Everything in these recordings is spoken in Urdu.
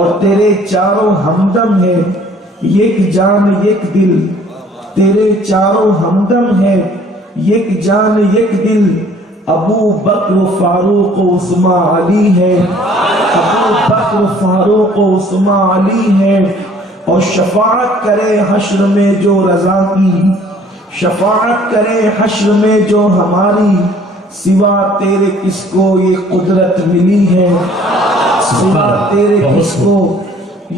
اور تیرے چاروں ہمدم ہے یک جان یک دل، تیرے چاروں ہمدم ہے یک جان یک دل، ابو بکر فاروق و عثمان علی ہے، ابو بکر فاروق و عثمان علی ہے، اور شفاعت کرے حشر میں جو رضا کی، شفاعت کرے حشر میں جو ہماری، سوا تیرے کس کو یہ قدرت ملی ہے، سوا تیرے کس کو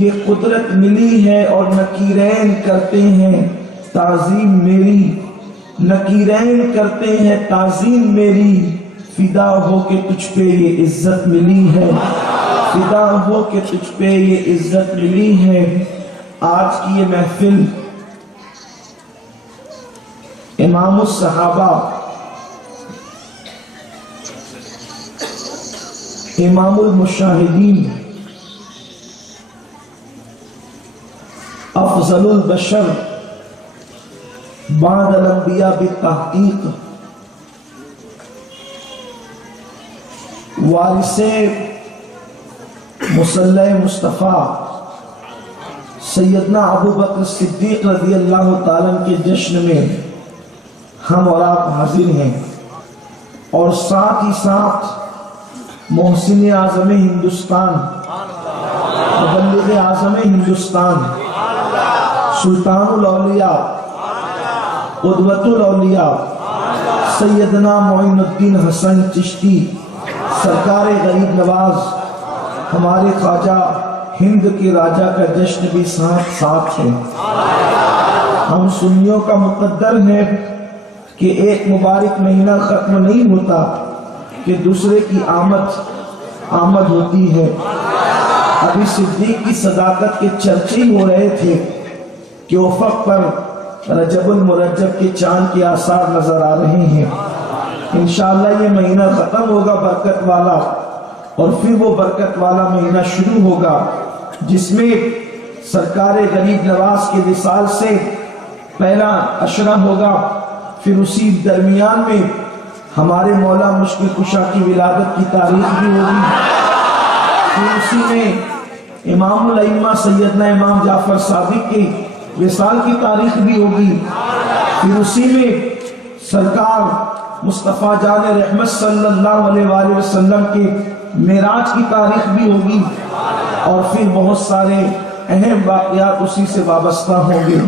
یہ قدرت ملی ہے، اور نکیرین کرتے ہیں تعظیم میری، نکیرین کرتے ہیں تعظیم میری، فدا ہو کے تجھ پہ یہ عزت ملی ہے، فدا ہو کے تجھ پہ یہ عزت ملی ہے۔ آج کی یہ محفل امام الصحابہ، امام المشاہدین، افضل البشر بعد الانبیاء بالتحقیق، وارث مصلی مصطفیٰ سیدنا ابو بکر صدیق رضی اللہ تعالیٰ کے جشن میں ہم اور آپ حاضر ہیں، اور ساتھ ہی ساتھ محسن اعظم ہندوستان، مبلغ اعظم ہندوستان، سلطان الاولیاء، قدوۃ الاولیاء، سیدنا معین الدین حسن چشتی سرکار غریب نواز، ہمارے خواجہ ہند کے راجہ کا جشن بھی ساتھ ساتھ ہے۔ ہم سنیوں کا مقدر ہے کہ ایک مبارک مہینہ ختم نہیں ہوتا کہ دوسرے کی آمد ہوتی ہے۔ ابھی صدیق کی صداقت کے چرچے ہو رہے تھے کہ افق پر رجب المرجب کے چاند کے آثار نظر آ رہے ہیں۔ انشاءاللہ یہ مہینہ ختم ہوگا برکت والا، اور پھر وہ برکت والا مہینہ شروع ہوگا جس میں سرکار غریب نواز کے وصال سے پہلا عشرہ ہوگا، پھر اسی درمیان میں ہمارے مولا مشکل کشا کی ولادت کی تاریخ بھی ہوگی، پھر اسی میں امام الائمہ سیدنا امام جعفر صادق کے وصال کی تاریخ بھی ہوگی، پھر اسی میں سرکار مصطفیٰ جان رحمت صلی اللہ علیہ وآلہ وسلم کے معراج کی تاریخ بھی ہوگی، اور پھر بہت سارے اہم واقعات اسی سے وابستہ ہوں گے۔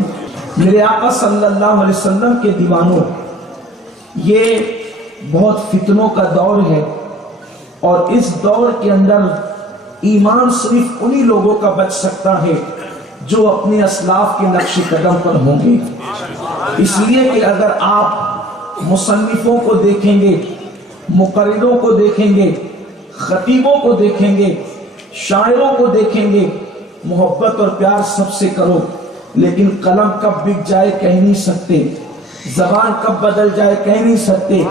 میرے آقا صلی اللہ علیہ وسلم کے دیوانوں، یہ بہت فتنوں کا دور ہے، اور اس دور کے اندر ایمان صرف انہی لوگوں کا بچ سکتا ہے جو اپنے اسلاف کے نقش قدم پر ہوں گے۔ اس لیے کہ اگر آپ مصنفوں کو دیکھیں گے، مقرروں کو دیکھیں گے، خطیبوں کو دیکھیں گے، شاعروں کو دیکھیں گے، محبت اور پیار سب سے کرو، لیکن قلم کب بک جائے کہہ نہیں سکتے، زبان کب بدل جائے کہہ نہیں سکتے۔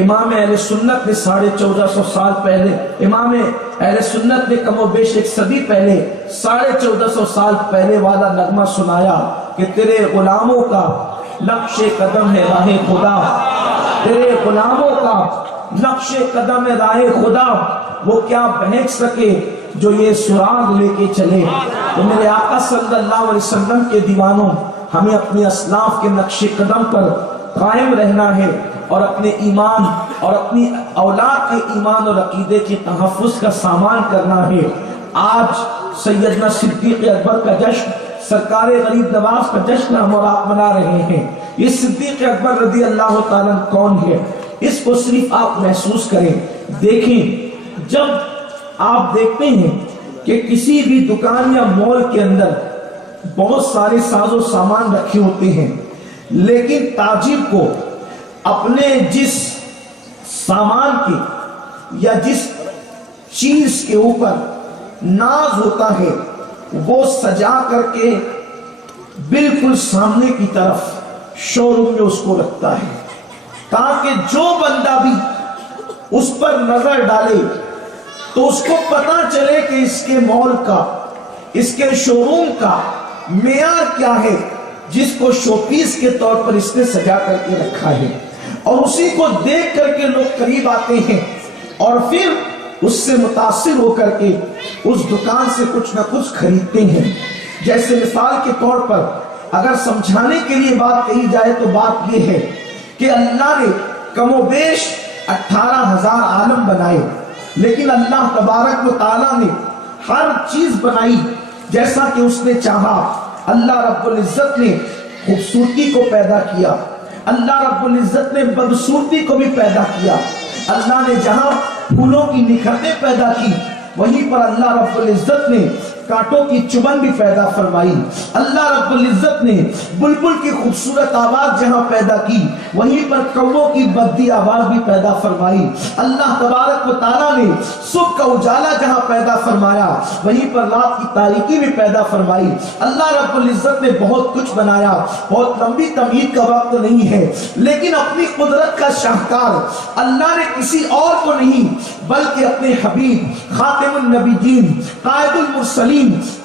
امام اہل سنت نے 1450 سال پہلے، امام اہل سنت نے کم و بیش ایک صدی پہلے 1450 سال پہلے والا نغمہ سنایا کہ تیرے غلاموں کا نقش قدم ہے راہ خدا، تیرے غلاموں کا نقش قدم ہے راہ خدا، وہ کیا بہنچ سکے جو یہ سراغ لے کے چلے۔ تو میرے آقا صلی اللہ علیہ وسلم کے دیوانوں، ہمیں اپنے اسلاف کے نقش قدم پر قائم رہنا ہے، اور اپنے ایمان اور اپنی اولاد کے ایمان اور عقیدے کے تحفظ کا سامان کرنا ہے۔ آج سیدنا صدیق اکبر کا جشن، سرکار غریب نواز کا جشن ہم اور آپ منا رہے ہیں۔ یہ صدیق اکبر رضی اللہ تعالیٰ کون ہے، اس کو صرف آپ محسوس کریں، دیکھیں۔ جب آپ دیکھتے ہیں کہ کسی بھی دکان یا مال کے اندر بہت سارے ساز و سامان رکھے ہوتے ہیں، لیکن تاجر کو اپنے جس سامان کے یا جس چیز کے اوپر ناز ہوتا ہے وہ سجا کر کے بالکل سامنے کی طرف شو روم میں اس کو رکھتا ہے، تاکہ جو بندہ بھی اس پر نظر ڈالے تو اس کو پتا چلے کہ اس کے مال کا، اس کے شو روم کا معیار کیا ہے، جس کو شو پیس کے طور پر اس نے سجا کر کے رکھا ہے، اور اسی کو دیکھ کر کے لوگ قریب آتے ہیں، اور پھر اس سے متاثر ہو کر کے اس دکان سے کچھ نہ کچھ خریدتے ہیں. جیسے مثال کے طور پر اگر سمجھانے کے لیے بات کہی جائے تو بات یہ ہے کہ اللہ نے کم و بیش 18,000 عالم بنائے، لیکن اللہ تبارک و تعالیٰ نے ہر چیز بنائی جیسا کہ اس نے چاہا. اللہ رب العزت نے خوبصورتی کو پیدا کیا، اللہ رب العزت نے بدصورتی کو بھی پیدا کیا. اللہ نے جہاں پھولوں کی نکھرتیں پیدا کی وہیں پر اللہ رب العزت نے کانٹوں کی چبن بھی پیدا فرمائی. اللہ رب العزت نے بلبل کی خوبصورت آواز جہاں پیدا کی وہیں پر کووں کی بدی آواز بھی پیدا فرمائی. اللہ تبارک و تعالیٰ نے صبح کا اجالا جہاں پیدا فرمایا وہیں پر رات کی تاریکی بھی پیدا فرمائی. اللہ رب العزت نے بہت کچھ بنایا. بہت لمبی تمہید کا وقت نہیں ہے، لیکن اپنی قدرت کا شاہکار اللہ نے کسی اور کو نہیں بلکہ اپنے حبیب خاتم النبیین قائد المرسلین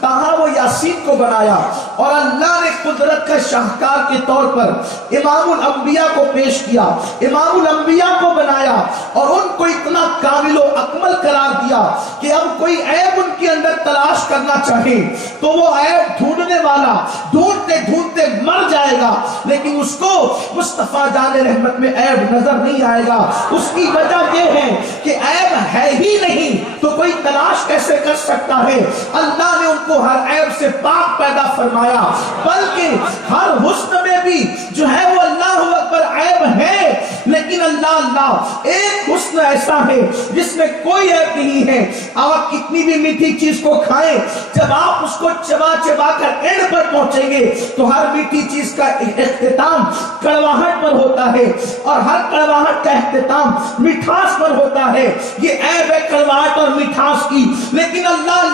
طٰہٰ و یاسین کو بنایا. اور اللہ نے قدرت کا شاہکار کے طور پر امام الانبیاء کو پیش کیا، امام الانبیاء کو بنایا اور ان کو اتنا کامل و اکمل قرار دیا کہ اب کوئی عیب ان کے اندر تلاش کرنا چاہے تو وہ عیب ڈھونڈنے والا ڈھونڈتے ڈھونڈتے مر جائے گا، لیکن اس کو مصطفیٰ جان رحمت میں عیب نظر نہیں آئے گا. اس کی وجہ یہ ہے کہ عیب ہے ہی نہیں تو کوئی تلاش کیسے کر سکتا ہے. اللہ نے ان کو ہر عیب سے پاک پیدا فرمایا، بلکہ ہر حسن میں بھی جو ہے وہ اللہ اکبر عیب ہے، لیکن اللہ ایک حسن ایسا ہے جس میں کوئی عیب نہیں ہے. آپ کتنی بھی میٹھی چیز کو کھائیں، جب آپ اس کو چبا چبا کر اینڈ پر پہنچیں گے تو ہر میٹھی چیز کا اختتام کڑواہٹ پر ہوتا ہے اور ہر کڑواہٹ کا اختتام مٹھاس پر ہوتا ہے. یہ عیب ہے کڑواہٹ اور مٹھاس کی، لیکن اللہ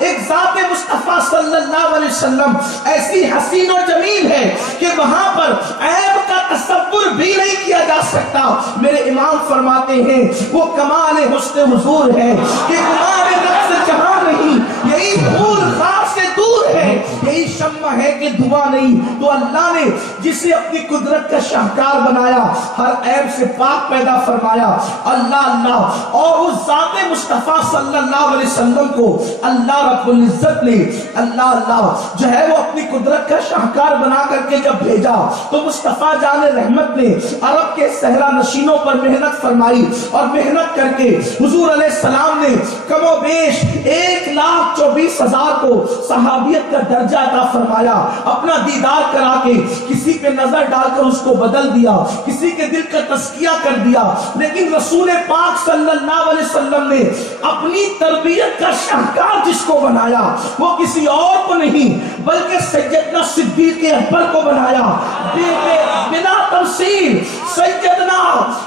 ایک ذات مصطفیٰ صلی اللہ علیہ وسلم ایسی حسین و جمیل ہے کہ وہاں پر عیب کا تصور بھی نہیں کیا جا سکتا. میرے امام فرماتے ہیں وہ کمال حسن حضور ہے کہ کمال نفس جہاں نہیں، یہی پھول خار سے دور ہے، یہی شمع ہے کہ دھواں نہیں. تو اللہ نے جسے اپنی قدرت کا شاہکار بنایا ہر عیب سے پاک پیدا فرمایا. اللہ اور اس ذات مصطفیٰ صلی اللہ علیہ وسلم کو اللہ رب العزت نے اللہ جو ہے وہ اپنی قدرت کا شاہکار بنا کر کے جب بھیجا تو مصطفیٰ جان رحمت نے عرب کے صحرا نشینوں پر محنت فرمائی اور محنت کر کے حضور علیہ السلام نے کم و بیش 1,24,000 کو صحابیت کا درجہ عطا فرمایا. اپنا دیدار کرا کے کسی پہ نظر ڈال کر اس کو بدل دیا، کسی کے دل کا تزکیہ کر دیا. لیکن رسول پاک صلی اللہ علیہ وسلم نے اپنی تربیت کا شاہکار جس کو بنایا وہ کسی اور کو نہیں بلکہ سیدنا صدیق اکبر کو بنایا. بنا تفصیل سیدنا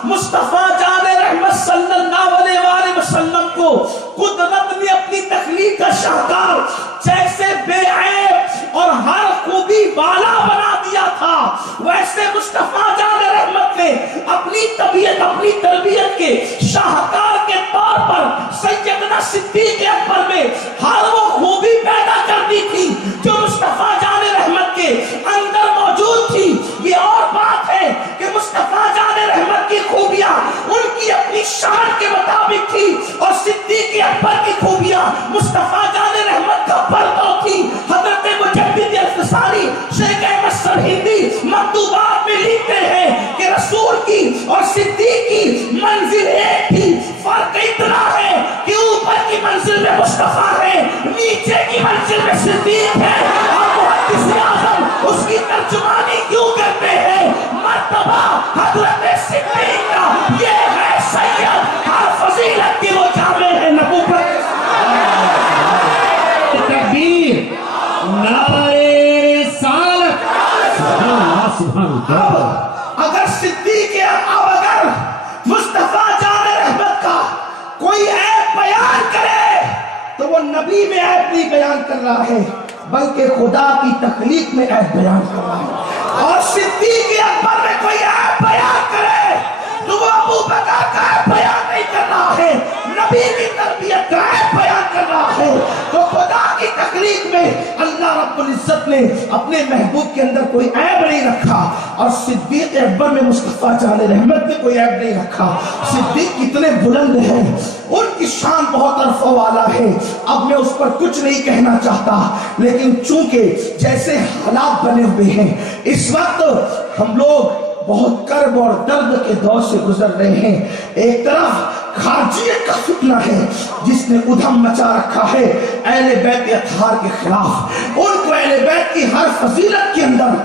مصطفیٰ جان رحمت صلی اللہ علیہ وآلہ وسلم کو قدرت نے اپنی تخلیق کا شاہکار جیسے بے عیب اور ہر خوبی بالا بنا دیا تھا، ویسے مصطفیٰ جان رحمت نے اپنی طبیعت اپنی تربیت کے شاہکار کے طور پر سیدنا صدیق اکبر میں ہر وہ خوبی پیدا کر دی تھی جو مصطفیٰ جان رحمت کے اندر موجود تھی. یہ اور بات ہے کہ مصطفیٰ جان رحمت کی خوبیاں ان کی اپنی شان کے مطابق تھی اور صدیق اکبر کی خوبیاں مصطفیٰ جان رحمت کا پردہ تھی. حضرت مجدد الفسانی شیخ احمد سرہندی مکتوبات میں لکھتے ہیں کہ رسول کی اور صدیق کی منزل ایک تھی، فرق اتنا ہے کہ اوپر کی منزل میں مصطفیٰ ہے، نیچے کی منزل میں صدیق ہے. اور محدث اعظم اس کی ترجمانی کیوں کرتے ہیں؟ مرتبہ حضرت صدیق کا یہ ہے سید، ہر فضیلت کی وہ جامع ہے نبوت. تکبیر، نعرے رسالت، سبحان اللہ. اگر صدیق اگر مصطفیٰ جان رحمت کا کوئی عیب بیان کرے تو وہ نبی میں عیب نہیں بیان کر رہا ہے بلکہ خدا کی تخلیق میں عیب بیان کر رہا ہے. اور صدیق اکبر میں کوئی عیب بیان کرے تو وہ ابو بکر کا عیب بیان نہیں کر رہا ہے، نبی کی تربیت کا عیب بیان کر رہا ہے. تو خدا کی تخلیق میں اللہ رب العزت نے اپنے محبوب کے اندر کوئی عیب نہیں رکھا، اور صدیق اکبر میں مصطفیٰ جان رحمت نے کوئی عیب نہیں رکھا۔ صدیق کتنے بلند ہیں، ان کی شان بہت عرف و اعلیٰ ہے، اب میں اس پر کچھ نہیں کہنا چاہتا، لیکن چونکہ جیسے حالات بنے ہوئے ہیں اس وقت ہم لوگ بہت کرب اور درد کے دور سے گزر رہے ہیں۔ ایک طرف خارجیت کا فتنہ ہے جس نے ادھم مچا رکھا ہے اہل بیت اطہار کے خلاف، ان کو اہل بیت کی ہر فضیلت کے اندر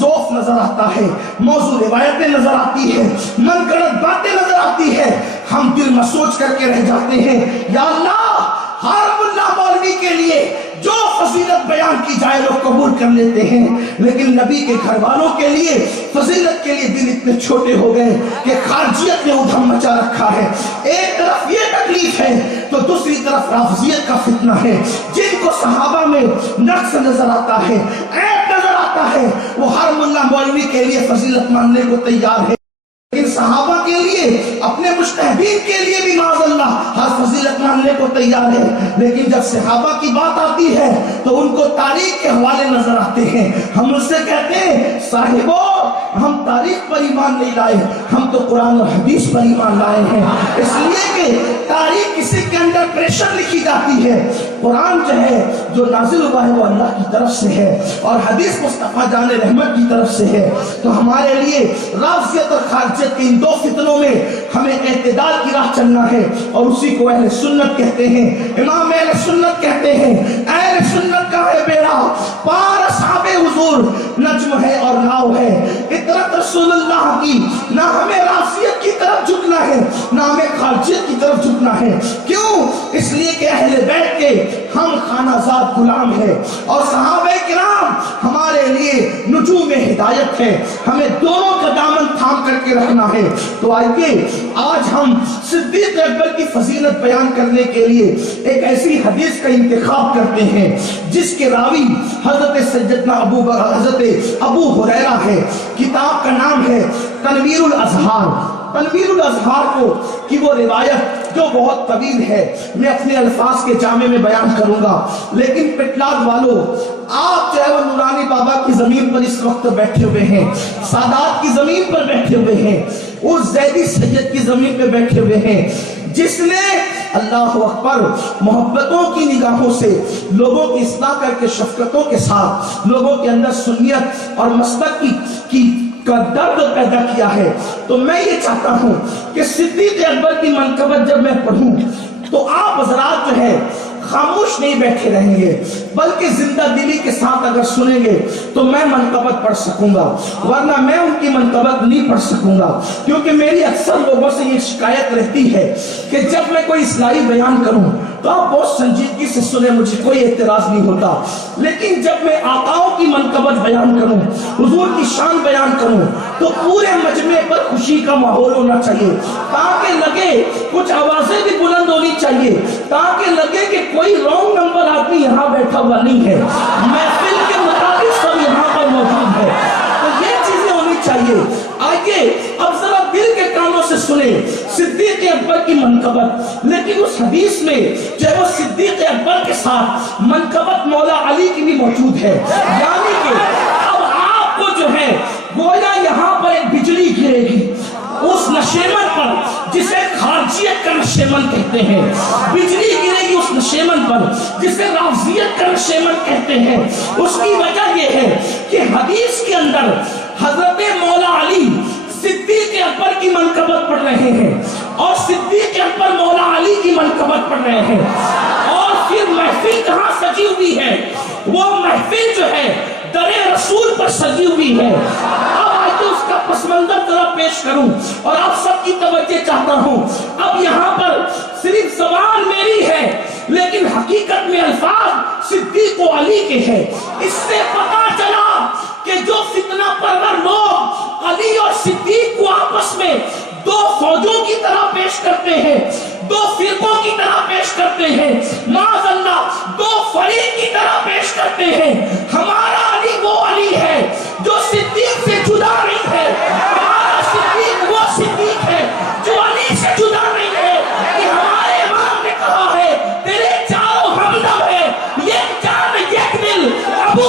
ذوف نظر آتا ہے، موضوع روایتیں نظر آتی ہے، من گڑت باتیں نظر آتی ہے، ہم دل میں سوچ کر کے رہ جاتے ہیں یا اللہ ہر ملا مولوی کے لیے جو فضیلت بیان کی جائے وہ قبول کر لیتے ہیں، لیکن نبی کے گھر والوں کے لیے فضیلت کے لیے دل اتنے چھوٹے ہو گئے کہ خارجیت نے ادھم مچا رکھا ہے۔ ایک طرف یہ تکلیف ہے تو دوسری طرف رافضیت کا فتنہ ہے، جن کو صحابہ میں نقص نظر آتا ہے، عیب نظر آتا ہے، وہ ہر ملا مولوی کے لیے فضیلت ماننے کو تیار ہے، لیکن صحابہ کے لیے اپنے مجتہدین کے لیے بھی معاذ اللہ ہر فضیلت ماننے کو تیار ہے، لیکن جب صحابہ کی بات آتی ہے تو ان کو تاریخ کے حوالے نظر آتے ہیں۔ ہم ان سے کہتے ہیں صاحبو ہم تاریخ پر ایمان نہیں لائے، ہم تو قرآن اور حدیث پر ایمان لائے ہیں، اس لیے کہ تاریخ کسی کے اندر پریشر لکھی جاتی ہے، قرآن جو ہے جو نازل ہوا ہے وہ اللہ کی طرف سے ہے اور حدیث مصطفیٰ جان رحمت کی طرف سے ہے، تو ہمارے لیے رافضیت اور خارجیت کے ان دو فتنوں میں ہمیں اعتدال کی راہ چلنا ہے، اور اسی کو اہل سنت کہتے ہیں، امام اہل سنت کہتے ہیں۔ اہل سنت کا ہے بیڑا پار اصحاب حضور، نجم ہے اور ناؤ ہے، اطرت رسول اللہ کی، نہ ہمیں رافضیت کی طرف جھکنا ہے نہ ہمیں خارجیت کی طرف جھکنا ہے۔ کیوں؟ اس لیے کہ اہل بیت کے ہم خانہ زاد غلام ہیں اور صحابہ کرام ہمارے لیے نجوم ہدایت ہے، ہمیں دونوں کا دامن تھام کر کے رکھنا ہے۔ تو آئیے آج ہم صدیق اکبر کی فضیلت بیان کرنے کے لیے ایک ایسی حدیث کا انتخاب کرتے ہیں جس کے راوی حضرت سیدنا حضرت ابو ہریرہ ہے، کتاب کا نام ہے تنویر الاذہان۔ تنویر الاذہان کو کی وہ روایت جو بہت طویل ہے، میں اپنے الفاظ کے جامع میں بیان کروں گا، لیکن پٹلاگ والو آپ جو ہے وہ نورانی بابا کی زمین پر اس وقت بیٹھے ہوئے ہیں، سادات کی زمین پر بیٹھے ہوئے ہیں، اس زیدی سید کی زمین پہ بیٹھے ہوئے ہیں جس نے اللہ اکبر محبتوں کی نگاہوں سے لوگوں کی اصلاح کر کے شفقتوں کے ساتھ لوگوں کے اندر سنیت اور مسلک کی کا درد پیدا کیا ہے۔ تو میں یہ چاہتا ہوں کہ صدیق اکبر کی منقبت جب میں پڑھوں تو آپ حضرات جو ہے خاموش نہیں بیٹھے رہیں گے، بلکہ زندہ دلی کے ساتھ اگر سنیں گے تو میں منقبت پڑھ سکوں گا، ورنہ میں ان کی منقبت نہیں پڑھ سکوں گا، کیونکہ میری اکثر لوگوں سے یہ شکایت رہتی ہے کہ جب میں کوئی اصلاحی بیان کروں تو آپ بہت سنجیدگی سے سنیں، مجھے کوئی اعتراض نہیں ہوتا، لیکن جب میں آقاؤں کی منقبت بیان کروں، حضور کی شان بیان کروں تو پورے مجمع پر خوشی کا ماحول ہونا چاہیے، تاکہ لگے کچھ آوازیں بھی بلند ہونی چاہیے، تاکہ لگے کہ کوئی رونگ نمبر آدمی یہاں بیٹھا ہوا نہیں ہے، محفل کے مطابق سب یہاں پر موجود ہے، تو یہ چیزیں ہونی چاہیے۔ آئیے اب ذرا دل کے کانوں سے سنیں صدیق اکبر کی منقبت، لیکن اس حدیث میں جو ہے وہ صدیق اکبر کے ساتھ منقبت مولا علی کی بھی موجود ہے، یعنی کہ اب آپ کو جو ہے گویا یہاں پر ایک بجلی گرے گی اس نشیمن پر جسے خارجیت کا نشیمن کہتے ہیں، بجلی گرے گی اس نشیمن پر جسے رافضیت کا نشیمن کہتے ہیں۔ اس کی وجہ یہ ہے کہ حدیث کے اندر حضرت مولا علی صدیق اکبر کی منقبت پڑھ رہے ہیں اور صدیق اکبر مولا علی کی منقبت پڑھ رہے ہیں، اور پھر محفل کہاں سجی ہوئی ہے؟ وہ محفل جو ہے در رسول پر سجی ہوئی ہے۔ اب آئیے اس کا پس منظر ذرا پیش کروں اور آپ سب کی توجہ چاہتا ہوں۔ اب یہاں پر صرف زبان میری ہے لیکن حقیقت میں الفاظ صدیق و علی کے ہیں۔ اس سے پتا چلا کہ جو فتنہ پرور لوگ علی اور صدیق کو آپس میں دو فوجوں کی طرح پیش کرتے ہیں، دو فرقوں کی طرح پیش کرتے ہیں، معاذ اللہ دو فریق کی طرح پیش کرتے ہیں، ہمارا علی وہ علی ہے جو صدیق سے جدا نہیں ہے، ہمارا صدیق وہ صدیق ہے جو علی سے جدا نہیں ہے۔ کہ ہمارے امام نے کہا ہے تیرے چاروں ہمدم ہے، ایک جان ایک دل، ابو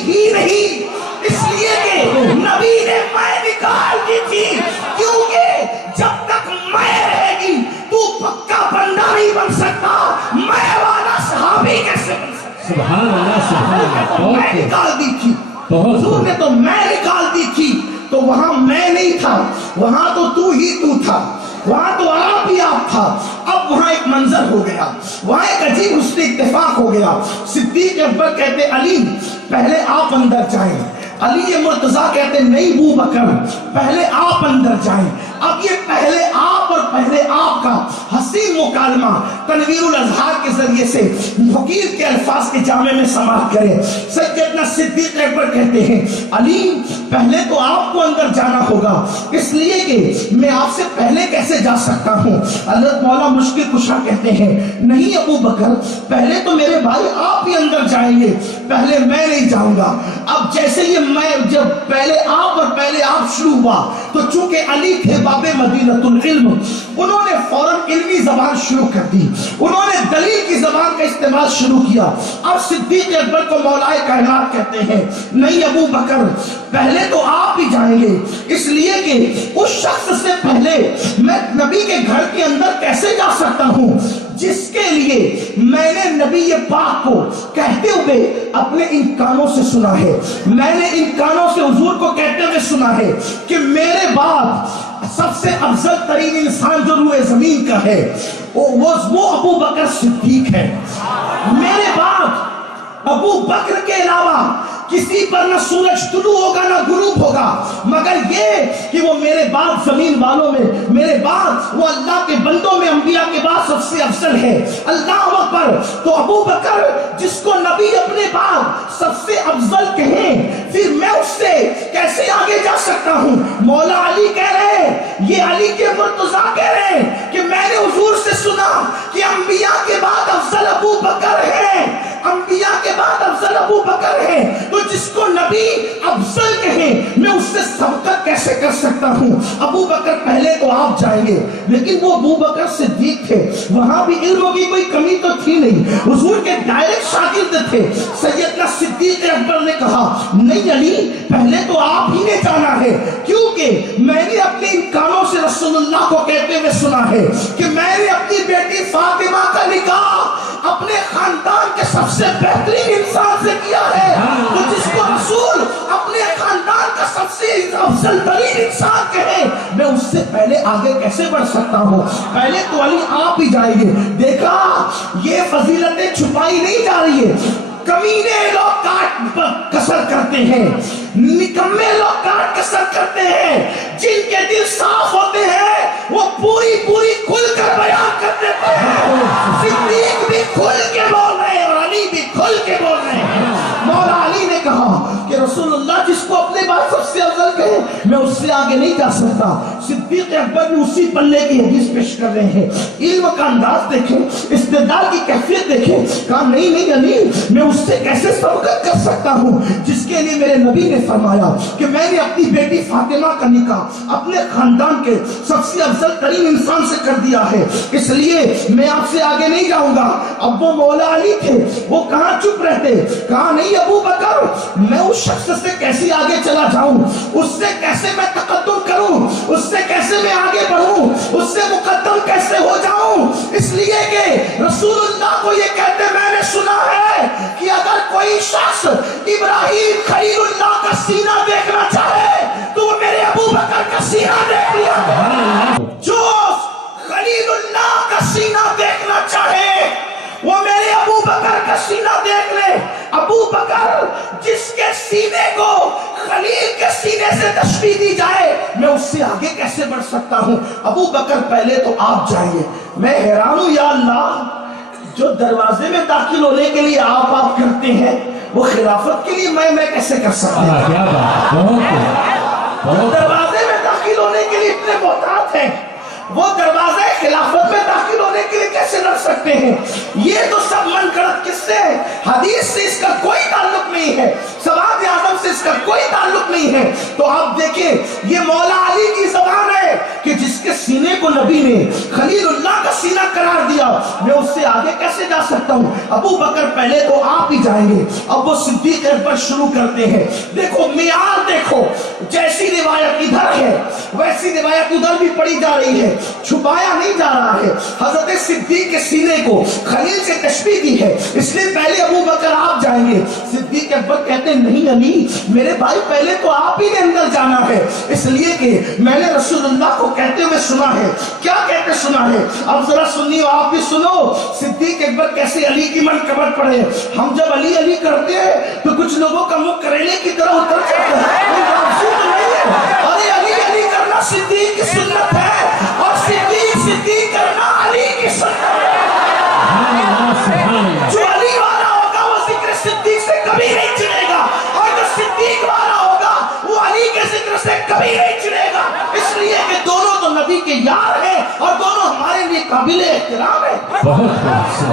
ہی نہیں، اس لیے کہ نبی نے میں نکال دی تھی، کیونکہ جب تک میں رہے گی تو پکا بندہ نہیں بن سکتا، میں والا صحابی کیسے بن سکتا؟ سبحان اللہ سبحان اللہ. میں نکال دی تھی، بہت حضور نے تو میں نکال دی تھی، تو وہاں میں نہیں تھا، وہاں تو ہی تو تھا، وہاں تو آپ ہی آپ تھا. اب وہاں ایک منظر ہو گیا، وہاں ایک عجیب حسن اتفاق ہو گیا. صدیق اکبر کہتے علی پہلے آپ اندر جائیں، علی مرتضیٰ کہتے نہیں ابو بکر پہلے آپ اندر جائیں. اب یہ پہلے آپ اور پہلے آپ کا حسین مکالمہ تنویر الاذہار کے ذریعے سے وکیل کے الفاظ کے جامع میں سماعت کریں. سیدنا صدیق اکبر کہتے ہیں علی پہلے تو آپ کو اندر جانا ہوگا، اس لیے کہ میں آپ سے پہلے کیسے جا سکتا ہوں. حضرت مولا مشکل کشا کہتے ہیں نہیں ابو بکر پہلے تو میرے بھائی آپ ہی اندر جائیں گے، پہلے میں نہیں جاؤں گا. اب جیسے یہ میں جب پہلے آپ اور پہلے آپ شروع ہوا تو چونکہ علی تھے باب مدینۃ العلم، انہوں نے فوراً علمی زبان شروع کر دی، انہوں نے دلیل کی زبان کا استعمال شروع کیا. اب صدیق اکبر کو مولا کائنات کہتے ہیں نہیں ابو بکر پہلے تو آپ ہی جائیں گے، اس لیے کہ اس شخص سے پہلے میں نبی کے گھر کے اندر کیسے جا سکتا ہوں جس کے لیے میں نے نبی پاک کو کہتے ہوئے اپنے ان کانوں سے سنا ہے، میں نے ان کانوں سے حضور کو کہتے ہوئے سنا ہے کہ میرے بعد سب سے افضل ترین انسان جو روئے زمین کا ہے وہ ابو بکر صدیق ہے. میرے بعد ابو بکر کے علاوہ کسی پر نہ سورج طلوع ہوگا نہ غروب ہوگا، مگر یہ کہ وہ میرے بعد زمین والوں میں، میرے بعد وہ اللہ کے بندوں میں انبیاء کے بعد سب سے افضل ہے. اللہ اکبر. تو ابو بکر جس کو نبی اپنے بعد سب سے افضل کہیں، پھر میں اس سے کیسے آگے جا سکتا ہوں؟ مولا علی کہہ رہے ہیں، یہ علی کے مرتضیٰ کہہ رہے ہیں کہ میں نے حضور سے سنا کہ انبیاء کے بعد افضل ابو بکر ہے، انبیاء کے بعد افضل ابو بکر ہے. تو جس کو نبی افضل کہیں میں اس سے سبقت کیسے کر سکتا ہوں؟ ابو بکر پہلے تو آپ جائیں گے، لیکن وہ ابو بکر صدیق تھے، وہاں بھی علم کی کوئی کمی تو تھی نہیں، حضور کے ڈائریکٹ شاگرد تھے. سیدنا صدیق اکبر نے کہا نہیں علی پہلے تو آپ ہی نے جانا ہے، کیونکہ میں نے اپنے ان کانوں سے رسول اللہ کو کہتے ہوئے سنا ہے کہ میں نے اپنی بیٹی فاطمہ کا نکاح اپنے خاندان کے سب سے بہترین انسان سے کیا ہے. تو جس کو رسول اپنے خاندان کا سب سے افضل ترین انسان کہے، میں اس سے پہلے آگے کیسے بڑھ سکتا ہوں؟ پہلے تو علی آپ ہی جائیں گے. دیکھا یہ فضیلتیں چھپائی نہیں جا رہی ہے، کمینے لوگ کاٹ کسر کرتے ہیں، نکمے لوگ کاٹ کسر کرتے ہیں، جن کے دل صاف ہوتے ہیں وہ پوری کھل کر بیان کر دیتے ہیں. صدیق بھی کھل کے بول رہے ہیں اور علی بھی کھل کے بول رہے ہیں. مولا علی نے کہا کہ رسول اللہ جس کو اپنے بعد سب سے افضل کہے میں اس سے آگے نہیں جا سکتا. صدیق اکبر بھی اسی پلے کی حدیث پیش کر رہے ہیں. علم کا انداز دیکھیں، استدلال کی کیفیت دیکھیں. کہا نہیں علی میں اس سے کیسے سبقت کر سکتا ہوں جس کے لیے میرے نبی نے فرمایا کہ میں نے اپنی بیٹی فاطمہ کا نکاح اپنے خاندان کے سب سے افضل ترین انسان سے کر دیا ہے، اس لیے میں آپ سے آگے نہیں جاؤں گا. اب وہ مولا علی تھے، وہ کہاں چپ رہتے. کہا نہیں ابو بکر میں اس شخص سے کیسے آگے چلا جاؤں، اس سے کیسے میں تقدم کروں، اس سے کیسے میں آگے بڑھوں، اس سے مقدم کیسے ہو جاؤں. اس لیے کہ رسول اللہ کو یہ کہتے میں نے سنا ہے کہ اگر کوئی شخص ابراہیم خلیل اللہ کا سینہ دیکھنا چاہے تو وہ میرے ابو بکر کا سینہ دیکھ لیا. جو خلیل اللہ کا سینہ دیکھنا چاہے وہ میرے ابو بکر کا سینہ دیکھ لے. ابو بکر جس کے سینے کو خلیل کے سینے سے تشبیہ دی جائے میں اس سے آگے کیسے بڑھ سکتا ہوں؟ ابو بکر پہلے تو آپ جائیے. میں حیران ہوں یا اللہ، جو دروازے میں داخل ہونے کے لیے آپ کرتے ہیں وہ خلافت کے لیے میں کیسے کر سکتا ہوں؟ دروازے میں داخل ہونے کے لیے اتنے محتاط ہیں، وہ دروازے خلافت میں داخل ہونے کے لیے کیسے لڑ سکتے ہیں؟ یہ تو سب من گڑت قصے ہیں، حدیث سے اس کا کوئی تعلق نہیں ہے، سواد اعظم سے اس کا کوئی تعلق نہیں ہے. تو آپ دیکھیں یہ مولا علی کی زبان ہے کہ جس کے سینے کو نبی نے خلیل اللہ کا سینہ قرار دیا، میں اس سے آگے کیسے جا سکتا ہوں؟ ابو بکر پہلے تو آپ ہی جائیں گے، اب وہ صدیق اکبر شروع کرتے ہیں۔ دیکھو معیار دیکھو، جیسی روایت ادھر ہے ویسی روایت ادھر بھی پڑھی جا رہی ہے، چھپایا نہیں جا رہا ہے۔ حضرت صدیق کے سینے کو خلیل سے تشبیہ دی ہے، اس لیے پہلے ابو بکر آپ جائیں گے۔ صدیق اکبر کہتے ہیں نہیں علی میرے بھائی پہلے تو آپ ہی نے اندر جانا ہے، اس لیے کہ میں نے رسول اللہ کو کہتے ہوئے سنا ہے۔ کیا کہتے سنا ہے؟ اب ذرا سنیو، آپ بھی سنو صدیق اکبر کیسے علی کی منقبت پڑھے۔ ہم جب علی علی کرتے ہیں تو کچھ لوگوں کا منہ کریلے کی طرح اتر جاتا ہے، ارے علی علی کرنا صدیق کی سنت ہے، اور صدیق صدیق کرنا علی کی سنت ہے۔ جو علی والا ہوگا وہ ذکر صدیق سے کبھی نہیں چڑھے گا، اور جو صدیق والا ہوگا وہ علی کے ذکر سے کبھی نہیں چڑھے گا، اس لیے کہ دونوں تو نبی کے یار ہیں اور دونوں ہمارے لیے قابل احترام ہیں۔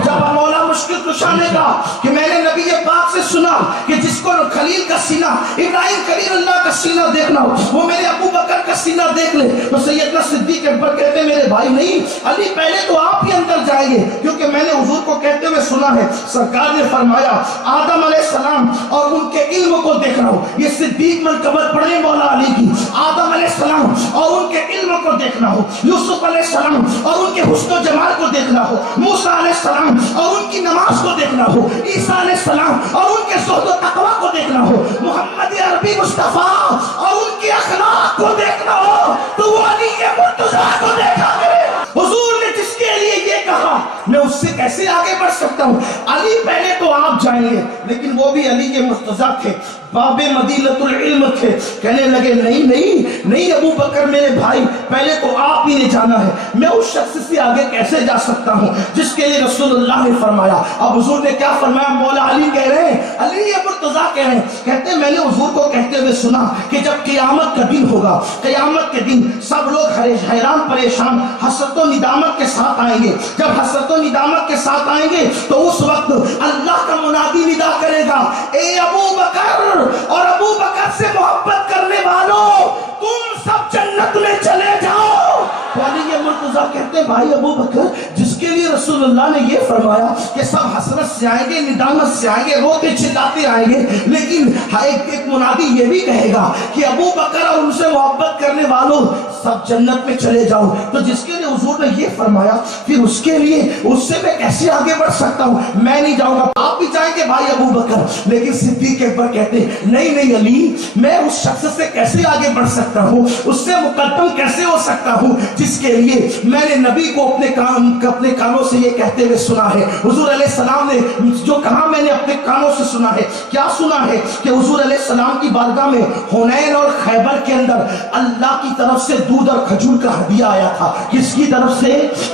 جب مولا مشکل کشا نے کہا کہ میں نے نبی پاک سے سنا کہ جس کو خلیل کا سینہ ابراہیم خلیل اللہ کا سینہ دیکھنا ہو وہ میرے ابو بکر کا سینہ دیکھ لے، تو سیدنا صدیق اکبر کہتے ہیں میرے بھائی نہیں علی پہلے تو آپ ہی اندر جائیں گے، کیونکہ میں نے حضور کو کہتے ہوئے سنا ہے سرکار نے فرمایا آدم علیہ السلام اور ان کے علم کو دیکھنا ہو، یہ صدیق منقبت پڑھے مولا علی کی، آدم علیہ السلام اور ان کے علم کو دیکھنا ہو، یوسف علیہ السلام اور ان کے حسن و جمال کو دیکھنا ہو، موسیٰ علیہ السلام اور ان کی نماز کو دیکھنا ہو، عیسیٰ علیہ السلام اور ان کے زہد و تقوی کو دیکھنا ہو، محمد عربی مصطفیٰ اور ان کے اخلاق کو دیکھنا ہو، تو وہ علی کے مرتضیٰ کو دیکھا کرے۔ حضور نے جس کے لیے یہ کہا میں اس سے کیسے آگے بڑھ سکتا ہوں؟ علی پہلے تو آپ جائیں گے، لیکن وہ بھی علی کے مرتضیٰ تھے، باب مدینۃ العلم تھے، کہنے لگے نہیں نہیں نہیں ابو بکر میرے بھائی پہلے تو آپ ہی نے جانا ہے، میں اس شخص سے آگے کیسے جا سکتا ہوں جس کے لیے رسول اللہ نے فرمایا۔ اب حضور نے کیا فرمایا؟ مولا علی کہہ رہے ہیں، علی مرتضیٰ کہہ رہے ہیں، کہتے ہیں میں نے حضور کو کہتے ہوئے سنا کہ جب قیامت کا دن ہوگا، قیامت کے دن سب لوگ حیران پریشان حسرت و ندامت کے ساتھ آئیں گے، جب حسرت و ندامت کے ساتھ آئیں گے تو اس وقت اللہ کا منادی ندا کرے گا اے ابو بکر اور ابو بکر سے محبت کرنے والوں تم سب جنت میں چلے جاؤ۔ علی مرتضیٰ کہتے ہیں بھائی ابو بکر جس کے لیے رسول اللہ نے یہ فرمایا کہ سب حسرت سے آئیں گے، ندامت سے آئیں گے، روتے چلاتے آئیں گے، لیکن ایک منادی یہ بھی کہے گا کہ ابو بکر اور ان سے محبت کرنے والوں سب جنت میں چلے جاؤ، تو جس کے لیے حضور نے یہ فرمایا پھر اس کے لیے اس سے میں کیسے آگے بڑھ سکتا ہوں؟ میں نہیں جاؤں گا، آپ بھی جائیں گے بھائی ابو بکر، لیکن صدیق اکبر کہتے نہیں نہیں علی میں اس شخص سے کیسے آگے بڑھ سکتا ہوں، اس سے مقدم کیسے ہو سکتا ہوں جس کے لیے میں نے نبی کو اپنے کانوں سے یہ کہتے ہوئے سنا ہے۔ حضور علیہ السلام نے جو کہا میں نے اپنے کانوں سے سنا ہے، کیا سنا ہے؟ کہ حضور علیہ السلام کی بارگاہ میں حنین اور خیبر کے اندر اللہ کی طرف سے دودھ اور کھجور کا ہدیہ آیا تھا۔ کس کی طرف سے؟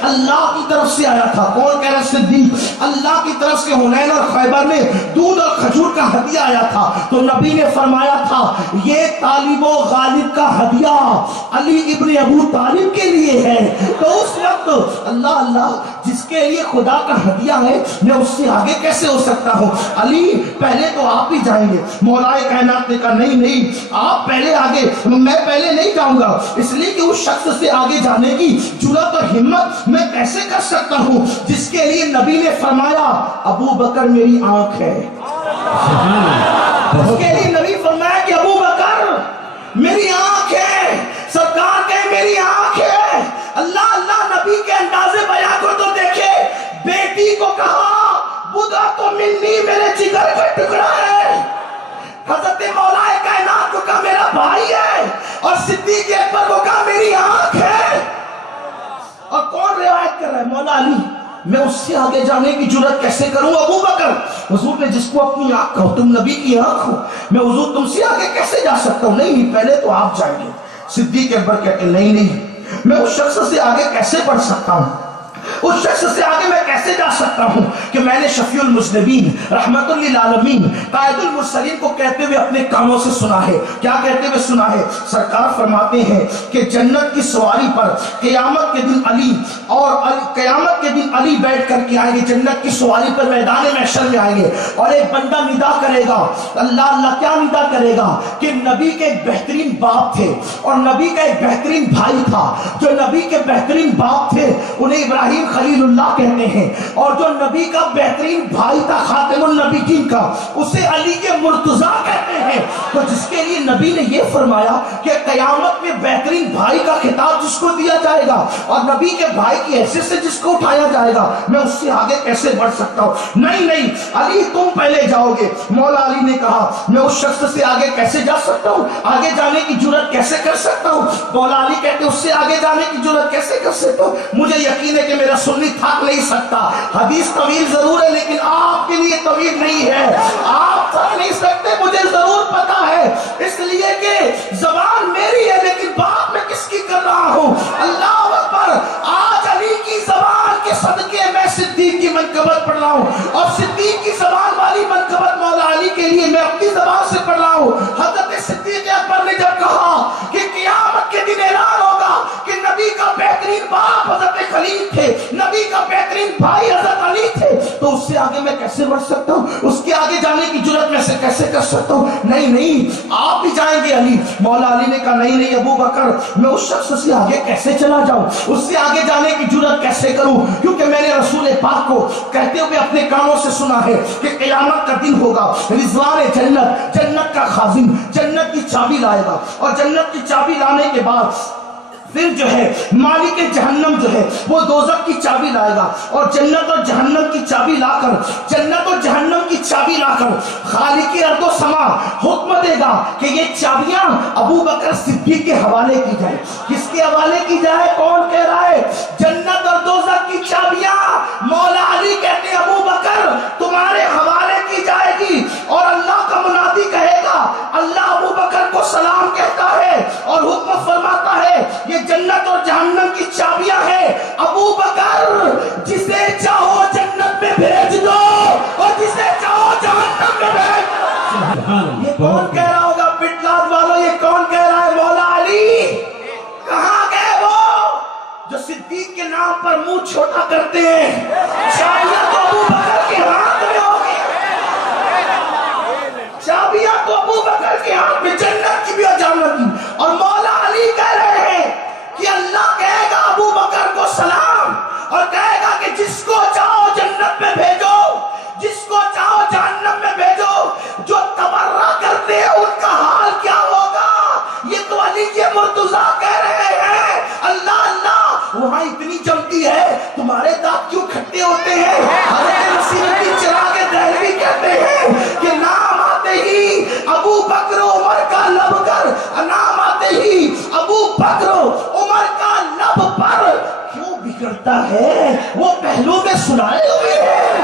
اللہ کی طرف سے آیا تھا۔ کون کہہ رہا صدیق؟ اللہ کی طرف سے حنین اور خیبر میں دودھ اور کھجور کا ہدیہ آیا تھا، تو نبی نے فرمایا تھا یہ طالب و غالب کا ہدیہ علی ابن ابو طالب کے لیے ہے۔ تو اس وقت اللہ اللہ جس کے لیے خدا کا ہدیہ ہے میں اس سے آگے کیسے ہو سکتا ہوں؟ علی پہلے تو آپ ہی جائیں گے۔ مولا کائنات نے کہا نہیں نہیں آپ پہلے آگے، میں پہلے نہیں جاؤں گا، اس لیے کہ اس شخص سے آگے جانے کی جرأت اور ہمت میں کیسے کر سکتا ہوں جس کے لیے نبی نے فرمایا ابو بکر میری آنکھ ہے۔ اس کے لیے نبی فرمایا کہ ابو بکر میری آنکھ ہے، سرکار کہ میری آنکھ ہے۔ اللہ اللہ نبی کے انداز بیان کو تو دیکھے، بیٹی کو کہا بدا تو منی میرے جگر کا ٹکڑا ہے، حضرت مولا کائنات کو کہا میرا بھائی ہے، اور صدیق اکبر کو کہا میری آنکھ ہے۔ اور کون روایت کر رہا ہے؟ مولا علی۔ میں اس سے آگے جانے کی جرأت کیسے کروں؟ ابو بکر حضور نے جس کو اپنی آنکھ کہو، تم نبی کی آنکھ ہو، میں حضور تم سے آگے کیسے جا سکتا ہوں؟ نہیں پہلے تو آپ جائیں گے۔ صدیق اکبر کہتے نہیں نہیں میں اس شخص سے آگے کیسے بڑھ سکتا ہوں، اس شخص سے آگے میں کیسے جا سکتا ہوں کہ میں نے شفیع المذنبین رحمت للعالمین قائد المرسلین کو کہتے ہوئے اپنے کانوں سے سنا ہے. کیا کہتے ہوئے سنا ہے؟ سرکار فرماتے ہیں کہ جنت کی سواری پر قیامت کے دن قیامت کے دن علی بیٹھ کر کے آئیں گے. جنت کی سواری پر میدان محشر میں آئیں گے اور ایک بندہ ندا کرے گا. اللہ اللہ کیا ندا کرے گا؟ کہ نبی کے ایک بہترین باپ تھے اور نبی کا ایک بہترین بھائی تھا. جو نبی کے بہترین باپ تھے انہیں ابراہیم خلیل اللہ کہتے ہیں، اور جو نبی کا بہترین بھائی تھا خاتم النبیین کا، اسے علی کے مرتضیٰ کہتے ہیں. تو جس کے لیے نبی نے یہ فرمایا کہ قیامت میں بہترین بھائی کا خطاب جس کو دیا جائے گا اور نبی کے بھائی کی حیثیت سے جس کو اٹھایا جائے گا، میں اس سے آگے کیسے بڑھ سکتا ہوں؟ نہیں نہیں علی تم پہلے جاؤ گے. مولا علی نے کہا میں اس شخص سے آگے کیسے جا سکتا ہوں؟ آگے جانے کی جرات کیسے کر سکتا ہوں؟ مولا علی کہتے اس سے آگے جانے کی جرات کیسے کر سکتا ہوں؟ مجھے یقین ہے کہ میرا سنی تھک نہیں سکتا. حدیث طویل ضرور ہے لیکن آپ کے لیے طویل نہیں ہے. آپ تھک نہیں سکتے، مجھے ضرور پتا ہے، اس لیے کہ زبان میری ہے لیکن بات میں کس کی کر رہا ہوں؟ اللہ اکبر. آج علی کی زبان کے صدقے میں صدیق کی منقبت پڑھ رہا ہوں اور صدیق کی زبان والی منقبت مولا علی کے لیے میں اپنی زبان سے پڑھ رہا ہوں. حضرت صدیق اکبر نے جب کہا کہ قیامت کے دن اعلان ہوگا کہ نبی کا بہترین باپ حضرت خلیل تھے، نبی کا بہترین بھائی حضرت علی تھے، تو اس سے آگے میں کیسے بڑھ سکتا ہوں؟ اس کے آگے جانے کی جرات میں سے کیسے کر سکتا ہوں؟ نہیں نہیں آپ بھی جائیں گے علی. مولا علی نے کہا نہیں نہیں ابو بکر، میں اس شخص سے آگے کیسے چلا جاؤں؟ اس سے آگے جانے کی جرات کیسے کروں؟ کیونکہ میں نے رسول پاک کو کہتے ہوئے اپنے کانوں سے سنا ہے کہ قیامت کا دن ہوگا، رضوان جنت، جنت کا خازن جنت کی چابی لائے گا اور جنت کی چابی لانے کے بعد پھر جو ہے مالک جہنم جو ہے وہ دوزخ کی چابی لائے گا اور جنت اور جہنم کی چابی لا کر خالق ارض و سما حکم دے گا کہ یہ چابیاں ابو بکر صدیق کے حوالے کی جائے. کس کے حوالے کی جائے؟ کون کہہ رہا ہے؟ جنت اور دوزخ کی چابیاں مولا علی کہتے ہیں ابو بکر تمہارے حوالے کی جائے گی. اور اللہ کا منادی کہے گا، اللہ ابو بکر کو سلام کہتا ہے اور حکم فرماتا ہے یہ جنت اور جہنم کی چابیاں ہیں. ابو بکر جسے چاہو جنت میں بھیج دو اور جسے چاہو جہنم میں بھیج دو. یہ کون کہہ رہا ہوگا؟ پٹلاد والوں یہ کون کہہ رہا ہے؟ مولا علی. کہاں گئے وہ جو صدیق کے نام پر منہ چھوٹا کرتے ہیں؟ چابیاں تو ابو بکر کے ہاتھ میں ہوگی، چابیاں تو ابو بکر کے ہاتھ میں، جنت کی بھی اور جہنم کی. اور مولا علی کہہ رہے ہیں کہ اللہ کہے گا ابو بکر کو سلام اور کہے گا کہ جس کو چاہو جنت میں بھیجو، جس کو چاہو جہنم میں بھیجو. جو تبرہ کرتے ہیں ان کا حال کیا ہوگا؟ یہ تو علی کے مرتضیٰ کہہ رہے ہیں اللہ اللہ وہاں اتنی جمتی ہے تمہارے دانت کیوں کھٹے ہوتے ہیں؟ حضرت نصیر الدین چراغ دہلوی کہتے ہیں کہ نام آتے ہی ابو بکر عمر کا لب کر، نام آتے ہی ابو بکر عمر کا لب پر کیوں بگڑتا ہے؟ وہ پہلو میں سنائے ہوئے ہیں.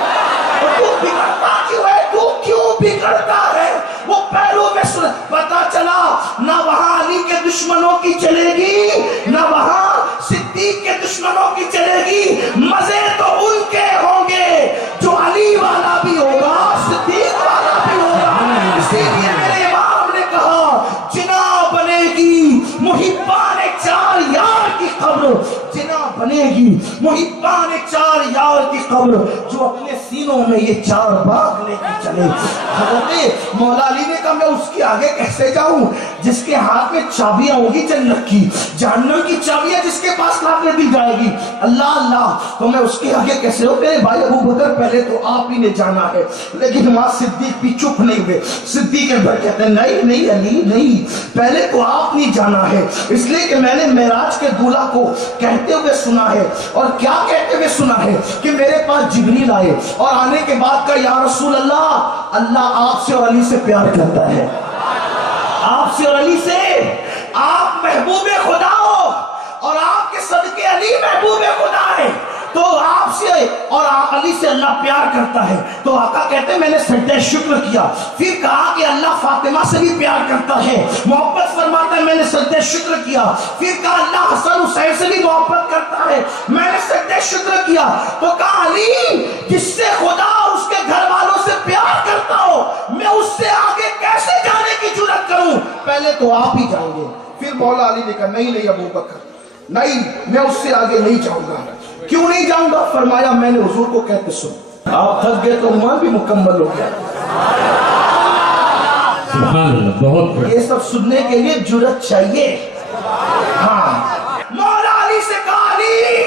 تو بگڑتا کیوں ہے؟ تو کیوں بگڑتا ہے؟ وہ پہلو میں سنا. پتا چلا نہ وہاں علی کے دشمنوں کی چلے گی نہ وہاں صدیق کے دشمنوں کی چلے گی. مزے تو ان کے ہوں گے جو علی والا بھی ہوگا صدیق والا بھی ہوگا. اسی لیے میرے امام نے کہا جنا بنے گی محبان چار یار کی قبر، جنا بنے گی محبان چار یار کی قبر جو اپنے سینوں میں یہ چار باغ لے کے چلے. حضرت مولا علی نے کہا میں اس کے آگے کیسے جاؤں جس کے ہاتھ میں چابیاں ہوگی جنت کی، جہنم کی چابیاں جس کے پاس لا کے دی جائے گی. اللہ اللہ تو میں اس کے آگے کیسے ہوں؟ میرے بھائی ابو بکر پہلے تو آپ ہی نے جانا ہے. لیکن وہاں صدیق بھی چپ نہیں ہوئے. صدیق اکبر کہتے ہیں نہیں نہیں علی نہیں، پہلے تو آپ نہیں جانا ہے. اس لیے کہ میں نے معراج کے دولہا کو کہتے ہوئے سنا ہے. اور کیا کہتے ہوئے سنا ہے؟ کہ میرے پاس جبریل آئے اور آنے کے بعد کہا یا رسول اللہ، اللہ آپ سے اور علی سے پیار کرتا ہے، آپ سے اور علی سے، آپ محبوب خدا ہو اور آپ کے صدقے علی محبوب خدا ہے، تو آپ سے اور علی سے اللہ پیار کرتا ہے. تو آقا کہتے ہیں میں نے سجدہ شکر کیا. پھر کہا کہ اللہ فاطمہ سے بھی پیار کرتا ہے، محبت فرماتا ہے، میں نے سجدہ شکر کیا. پھر کہا اللہ حسن حسین سے بھی محبت کرتا ہے، میں نے سجدہ شکر کیا. تو کہا علی جس سے خدا تو آپ ہی جائیں گے. پھر مولا علی نے کہا نہیں نہیں ابو بکر نہیں, میں اس سے آگے نہیں جاؤں گا. کیوں نہیں جاؤں گا؟ فرمایا میں نے حضور کو کہتے سن آپ تھک گئے تو ایمان بھی مکمل ہو گیا. سبحان اللہ, بہت یہ سب سننے کے لیے جرأت چاہیے. ہاں, مولا علی سے کہا علی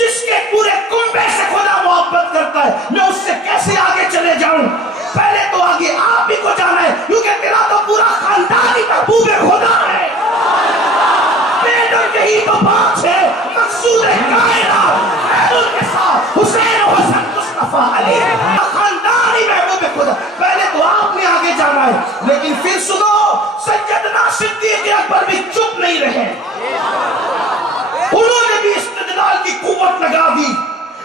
جس کے پورے کنبے سے خدا محبت کرتا ہے میں اس سے کیسے آگے چلے جاؤں؟ پہلے تو آگے آپ ہی کو جانا ہے کیونکہ تیرا تو پورا خاندان ہی محبوب خدا ہے. بیٹر یہی تو بات ہے مقصود کائنات کے ساتھ حسین و حسن مصطفیٰ علی خاندان ہی محبوب خدا. پہلے تو آپ نے آگے جانا ہے. لیکن پھر سنو, سیدنا صدیق اکبر بھی چپ نہیں رہے. انہوں نے بھی استدلال کی قوت لگا دی.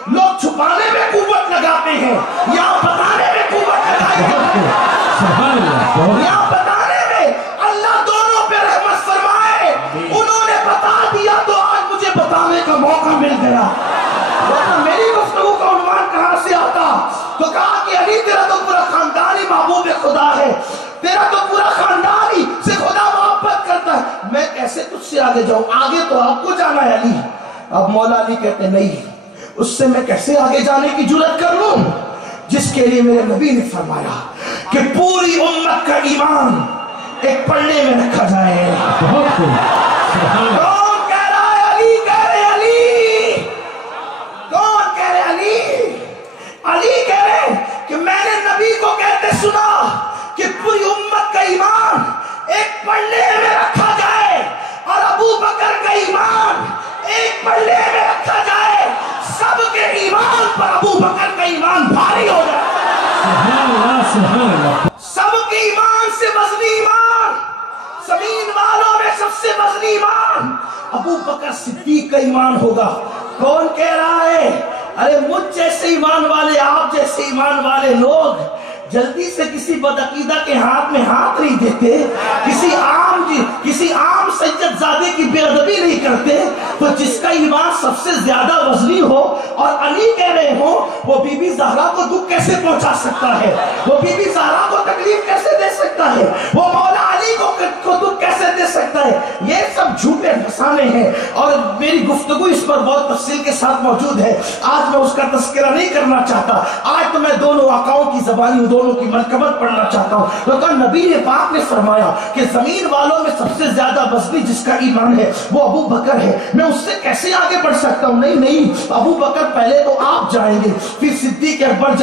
لوگ چھپانے میں قوت لگاتے ہیں, یہاں بتانے میں قوت لگائی ہے. سبحان اللہ, یہاں بتانے میں اللہ دونوں پہ رحمت فرمائے. انہوں نے بتا دیا تو آج مجھے بتانے کا موقع مل گیا. ورنہ میری گفتگو کا عنوان کہاں سے آتا؟ تو کہا کہ علی تیرا تو پورا خاندان ہی محبوب خدا ہے, تیرا تو پورا خاندان ہی سے خدا محبت کرتا ہے, میں کیسے تجھ سے آگے جاؤں؟ آگے تو آپ کو جانا ہے علی. اب مولا علی کہتے نہیں, اس سے میں کیسے آگے جانے کی جرأت کر لوں جس کے لیے میرے نبی نے فرمایا کہ پوری امت کا ایمان ایک پلڑے میں رکھا جائے. بہت سبحان اللہ. کون کہہ رہا ہے علی کہہ رہے علی؟ کون کہہ رہے علی؟ علی کہہ رہے کہ میں نے نبی کو کہتے سنا کہ پوری امت کا ایمان ایک پلڑے میں رکھا جائے اور ابو بکر کا ایمان ایک پلڑے میں رکھا جائے. سب کے ایمان پر ابو بکر کا ایمان بھاری ہو جائے. سبحان اللہ, سبحان اللہ. سب کے ایمان سے وزنی ایمان, زمین والوں میں سب سے وزنی ایمان ابو بکر صدیق کا ایمان ہوگا. کون کہہ رہا ہے؟ ارے مجھ جیسے ایمان والے, آپ جیسے ایمان والے لوگ جلدی سے کسی بدعقیدہ کے ہاتھ میں ہاتھ نہیں دیتے, کسی عام سید زادے کی بے ادبی نہیں کرتے. تو جس کا ایمان سب سے زیادہ وزنی ہو اور علی کہہ رہے ہو, وہ بی بی زہرا کو دکھ کیسے پہنچا سکتا ہے؟ وہ بی بی زہرا کو تکلیف کیسے دے سکتا ہے؟ وہ مولا علی کو دکھ کیسے دے سکتا ہے؟ یہ سب جھوٹے فسانے ہیں اور میری گفتگو اس پر بہت تفصیل کے ساتھ موجود ہے. آج میں اس کا تذکرہ نہیں کرنا چاہتا. آج تو میں دونوں آقاؤں کی زبانی, دونوں کی منقبت پڑھنا چاہتا ہوں. تو نبی پاک نے فرمایا کہ زمین والوں میں سب سے زیادہ وزنی جس کا ایمان ہے وہ ابو بکر ہے. میں اس سے کیسے آگے بڑھ سکتا ہوں؟ نہیں, ابو بکر پہلے تو آپ جائیں گے. پھر صدیق اکبر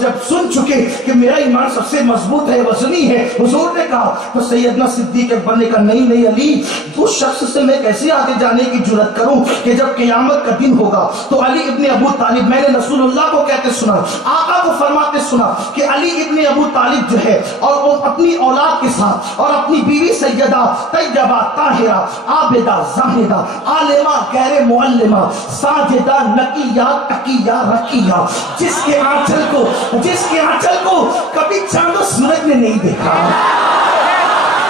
جب سن چکے کہ میرا ایمان سب سے مضبوط ہے, وزنی ہے, حضور نے کہا, تو سیدنا صدیق اکبر نے کہا نہیں علی, اس شخص سے میں کیسے آگے جانے کی جرأت کروں کہ جب قیامت کا دن ہوگا تو علی ابن ابو طالب, میں نے رسول اللہ کو کہتے سنا, آقا کو فرماتے سنا کہ علی ابن ابو طالب جو ہے اور وہ اپنی اولاد کے ساتھ اور اپنی بیوی سیدہ طیبہ طاہرہ عابدہ زاہدہ عالمہ غیر معلمہ ساجدہ نقیہ تقیہ رقیہ, جس کے آنچل کو کبھی چاند و سورج نے نہیں دیکھا,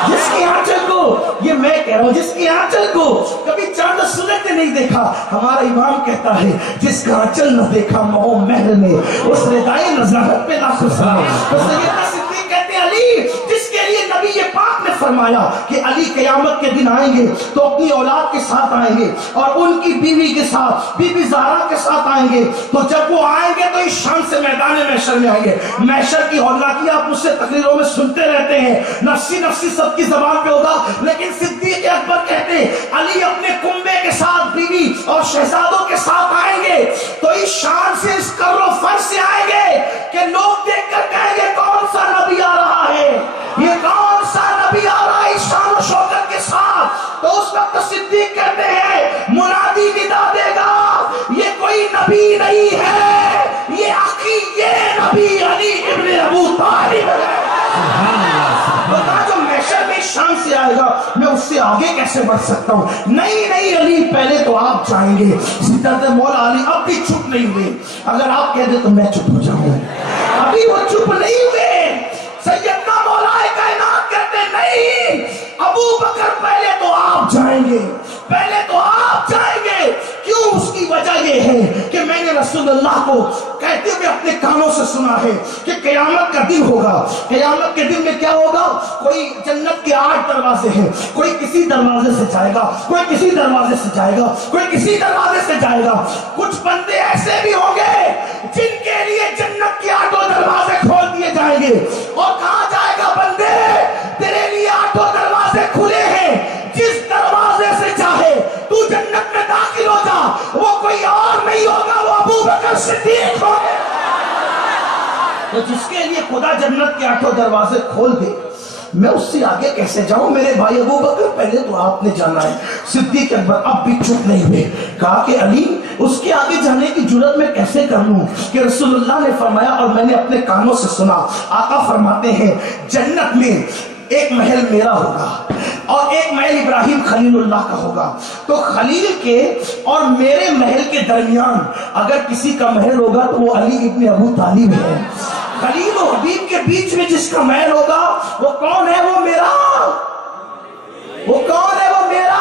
جس کی آنچل کو, یہ میں کہہ رہا ہوں, جس کی آنچل کو کبھی چاند و سورج نے نہیں دیکھا. ہمارا امام کہتا ہے جس کا آنچل نہ دیکھا مئو محل نے, اس ردائے نزاہت پہ لاکھوں سلام. تو سیدنا صدیق کہتے ہیں علی جس کے لیے نبی پاک نے فرمایا کہ علی قیامت کے دن آئیں گے تو اپنی اولاد کے ساتھ آئیں گے اور ان کی بیوی کے ساتھ, بی بی زہرا کے ساتھ آئیں گے. تو جب وہ آئیں گے تو اس شان سے میدان محشر میں آئیں گے. محشر کی ہولناکی آپ مجھ سے تقریروں میں سنتے رہتے ہیں, نفسی سب کی زبان پہ ہوگا, لیکن صدیق اکبر کہتے ہیں علی اپنے کنبے کے ساتھ بیوی اور شہزادوں کے ساتھ آئیں گے تو اس شان سے, اس کر و فر سے آئیں گے کہ لوگ دیکھ کر کہیں گے کون سا نبی آ رہا ہے, یہ کون سا نبی آ رہا ہے اس شان و شوکت کے ساتھ. تو اس وقت صدیق کہتے ہیں منادی ندا دے گا یہ کوئی نبی نہیں ہے, یہ اخی یہ نبی علی ابن ابو طالب ہے. بتا جو محشر میں شان سے آئے گا میں اس سے آگے کیسے بڑھ سکتا ہوں؟ نہیں علی پہلے تو آپ جائیں گے. حضرت مولا علی اب بھی چپ نہیں ہوئے. اگر آپ کہہ دیں تو میں چپ ہو جاؤں. ابھی وہ چپ نہیں ہوئے. سیدنا مولا کائنات کہتے نہیں, ابو بکر پہلے تو آپ جائیں گے, پہلے تو آپ جائیں گے. کیوں؟ اس کی وجہ یہ ہے کہ میں نے رسول اللہ کو کہتے ہوئے اپنے کانوں سے سنا ہے کہ قیامت کا دن ہوگا. قیامت کے دن میں کیا ہوگا؟ کوئی جنت کے 8 دروازے ہیں، کوئی کسی دروازے سے جائے گا، کوئی کسی دروازے سے جائے گا، کوئی کسی دروازے سے جائے گا. کچھ بندے ایسے بھی ہوں گے جن کے لیے جنت کے 8 دروازے کھول دیے جائیں گے، اور کہا جائے گا بندے تیرے لیے 8 دروازے کھلے ہیں، جس دروازے سے چاہے تو جنت میں داخل ہو جا. وہ کوئی اور نہیں ہوگا، وہ ابو بکر صدیق ہوگا. تو جس کے لیے خدا جنت کے 8 دروازے کھول دے، میں اس سے آگے کیسے جاؤں؟ میرے بھائی ابو بکر پہلے تو آپ نے جانا ہے. صدیق اکبر اب بھی چپ نہیں ہوئے، کہا کہ علی اس کے آگے جانے کی جرات میں کیسے کر لوں؟ کہ رسول اللہ نے فرمایا اور میں نے اپنے کانوں سے سنا، آقا فرماتے ہیں جنت میں ایک محل میرا ہوگا اور ایک محل ابراہیم خلیل اللہ کا ہوگا. تو خلیل کے اور میرے محل کے درمیان اگر کسی کا محل ہوگا تو وہ علی ابن ابو طالب ہے. خلیل و حبیب کے بیچ میں جس کا محل ہوگا وہ کون ہے؟ وہ میرا. وہ کون ہے؟ وہ میرا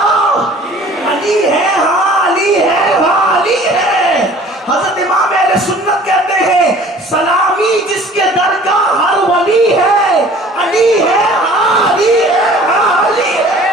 علی ہے. ہاں علی ہے، ہاں علی ہے. حضرت امام اہل سنت کہتے ہیں سلامی جس کے در کا ہر ولی ہے، علی ہے. ہاں علی ہے، ہاں علی ہے.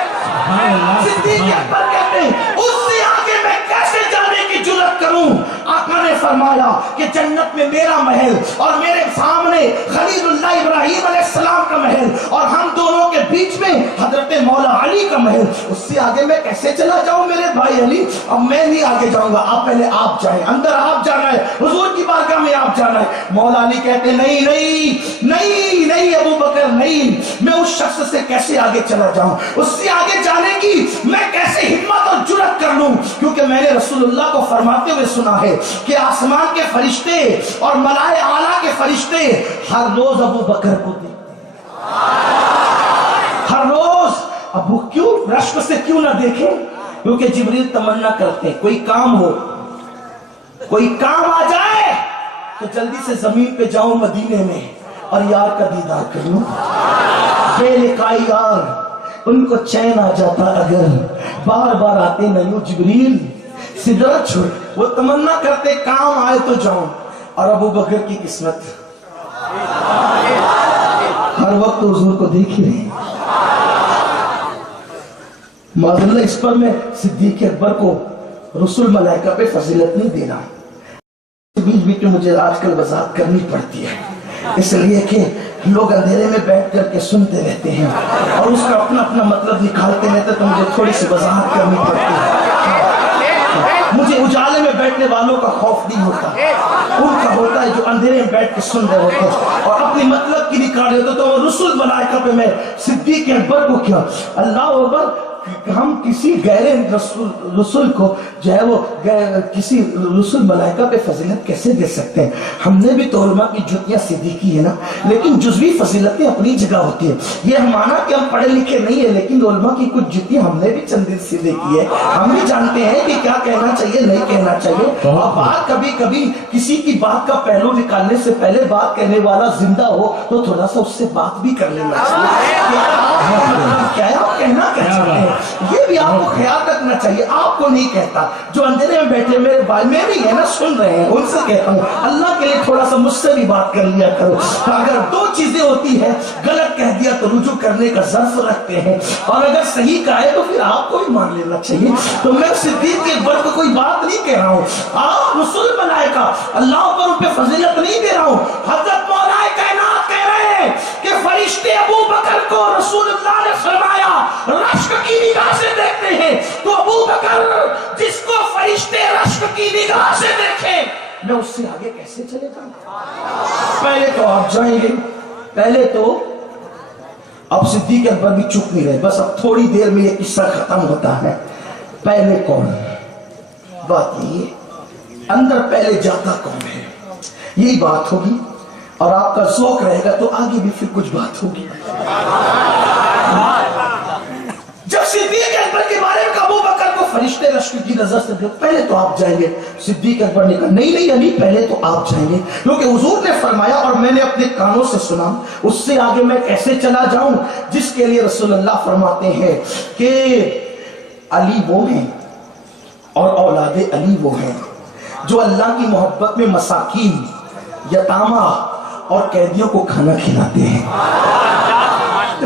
صدیق اکبر کہتے ہیں اس سے آگے میں کیسے جانے کی جرات کروں؟ آقا نے فرمایا کہ جنت میں میرا محل اور میرے سامنے خلیل اللہ ابراہیم علیہ السلام کا محل اور ہم دونوں کے بیچ میں حضرت مولا علی کا محل. اس سے آگے میں کیسے چلا جاؤں میرے بھائی علی؟ اب میں نہیں آگے جاؤں گا، آپ پہلے آپ جائیں، اندر آپ جانا ہے، حضور کی بارگاہ میں آپ جانا ہے. مولا علی کہتے نہیں نہیں نہیں نہیں ابو بکر نہیں، میں اس شخص سے کیسے آگے چلا جاؤں؟ اس سے آگے جانے کی میں کیسے ہمت اور جرات کر لوں؟ کیونکہ میں نے رسول اللہ کو فرماتے ہوئے سنا ہے کہ آسمان کے فرشتے اور ملائے اعلیٰ کے فرشتے ہر روز ابو بکر کو دیکھتے ہیں، ہر روز. ابو کیوں رشک سے کیوں نہ دیکھیں؟ کیونکہ جبریل تمنا کرتے ہیں کوئی کام ہو، کوئی کام آ جائے تو جلدی سے زمین پہ جاؤں مدینے میں اور یار کا دیدار کر لوں. بے لقائی یار ان کو چین آ جاتا اگر بار بار آتے نہیں. جبریل سدرت چھوڑ، وہ تمنا کرتے کام آئے تو جاؤں. اور ابو بکر کی قسمت ہر وقت حضور کو دیکھ ہی رہے. معذاللہ اس پر میں صدیق اکبر کو رسول ملائکہ پہ فضیلت نہیں دے رہا، بیچ بیچ میں مجھے آج کل وضاحت کرنی پڑتی ہے، اس لیے کہ لوگ اندھیرے میں بیٹھ کر کے سنتے رہتے ہیں اور اس کا اپنا اپنا مطلب نکالتے رہتے، تو مجھے تھوڑی سی وضاحت کرنی پڑتی ہے. مجھے اجالے میں بیٹھنے والوں کا خوف نہیں ہوتا، ان کا ہوتا ہے جو اندھیرے میں بیٹھ کے سن رہے ہوتے ہیں اور اپنی مطلب کی نکال رہے ہوتے. تو رسول ملائکہ پہ میں صدیق اکبر کو کیا اللہ اکبر، ہم کسی غیر رسول کو جو ہے وہ کسی رسول ملائکہ پہ فضیلت کیسے دے سکتے ہیں؟ ہم نے بھی تو علماء کی جتیاں سیدھی کی ہے نا، لیکن جزوی فضیلتیں اپنی جگہ ہوتی ہیں. یہ مانا کہ ہم پڑھے لکھے نہیں ہیں، لیکن علماء کی کچھ جتیاں ہم نے بھی چند دن سیدھے کی ہے. ہم بھی جانتے ہیں کہ کیا کہنا چاہیے نہیں کہنا چاہیے. اور بات کبھی کبھی کسی کی بات کا پہلو نکالنے سے پہلے بات کہنے والا زندہ ہو تو تھوڑا سا اس سے بات بھی کر لینا چاہیے. کیا ہے آپ کہنا کیا چاہتے ہیں، یہ بھی آپ کو خیال رکھنا چاہیے. آپ کو نہیں کہتا، جو اندھیرے میں بیٹھے میرے بھائی میں بھی ہے نا سن رہے ہیں، ان سے کہتا ہوں اللہ کے لیے تھوڑا سا مجھ سے بھی بات کر لیا کرو. اگر دو چیزیں ہوتی ہیں، غلط کہہ دیا تو رجوع کرنے کا ظرف رکھتے ہیں، اور اگر صحیح کہا ہے تو پھر آپ کو بھی مان لینا چاہیے. تو میں صدیق اکبر کو کوئی بات نہیں کہہ رہا ہوں، آپ رسول ملائکہ اللہ پر ان پہ فضیلت نہیں دے رہا ہوں. حضرت مولا کائنات کہہ رہے ہیں کہ فرشتے ابو بکر کو رسول اللہ نے فرمایا رشک کی نگاہ سے دیکھتے ہیں. تو ابو بکر جس کو فرشتے رشک کی نگاہ سے دیکھیں، میں اس سے آگے کیسے چلے جاؤں؟ پہلے تو آپ جائیں گے، پہلے تو اب صدیق اکبر بھی چپ نہیں رہے، بس اب تھوڑی دیر میں یہ قصہ ختم ہوتا ہے. پہلے کون؟ بات یہ اندر پہلے جاتا کون ہے، یہی بات ہوگی. اور آپ کا ذوق رہے گا تو آگے بھی پھر کچھ بات ہوگی. جب صدیق اکبر کے بارے میں ابو بکر کو فرشتے رشک کی نظر سے دیکھ، پہلے تو آپ جائیں گے. صدیق اکبر نے کہا نہیں نہیں علی پہلے تو آپ جائیں گے، کیونکہ حضور نے فرمایا اور میں نے اپنے کانوں سے سنا. اس سے آگے میں کیسے چلا جاؤں جس کے لیے رسول اللہ فرماتے ہیں کہ علی وہ ہیں اور اولاد علی وہ ہیں جو اللہ کی محبت میں مساکین، یتامہ اور قیدیوں کو کھانا کھلاتے ہیں.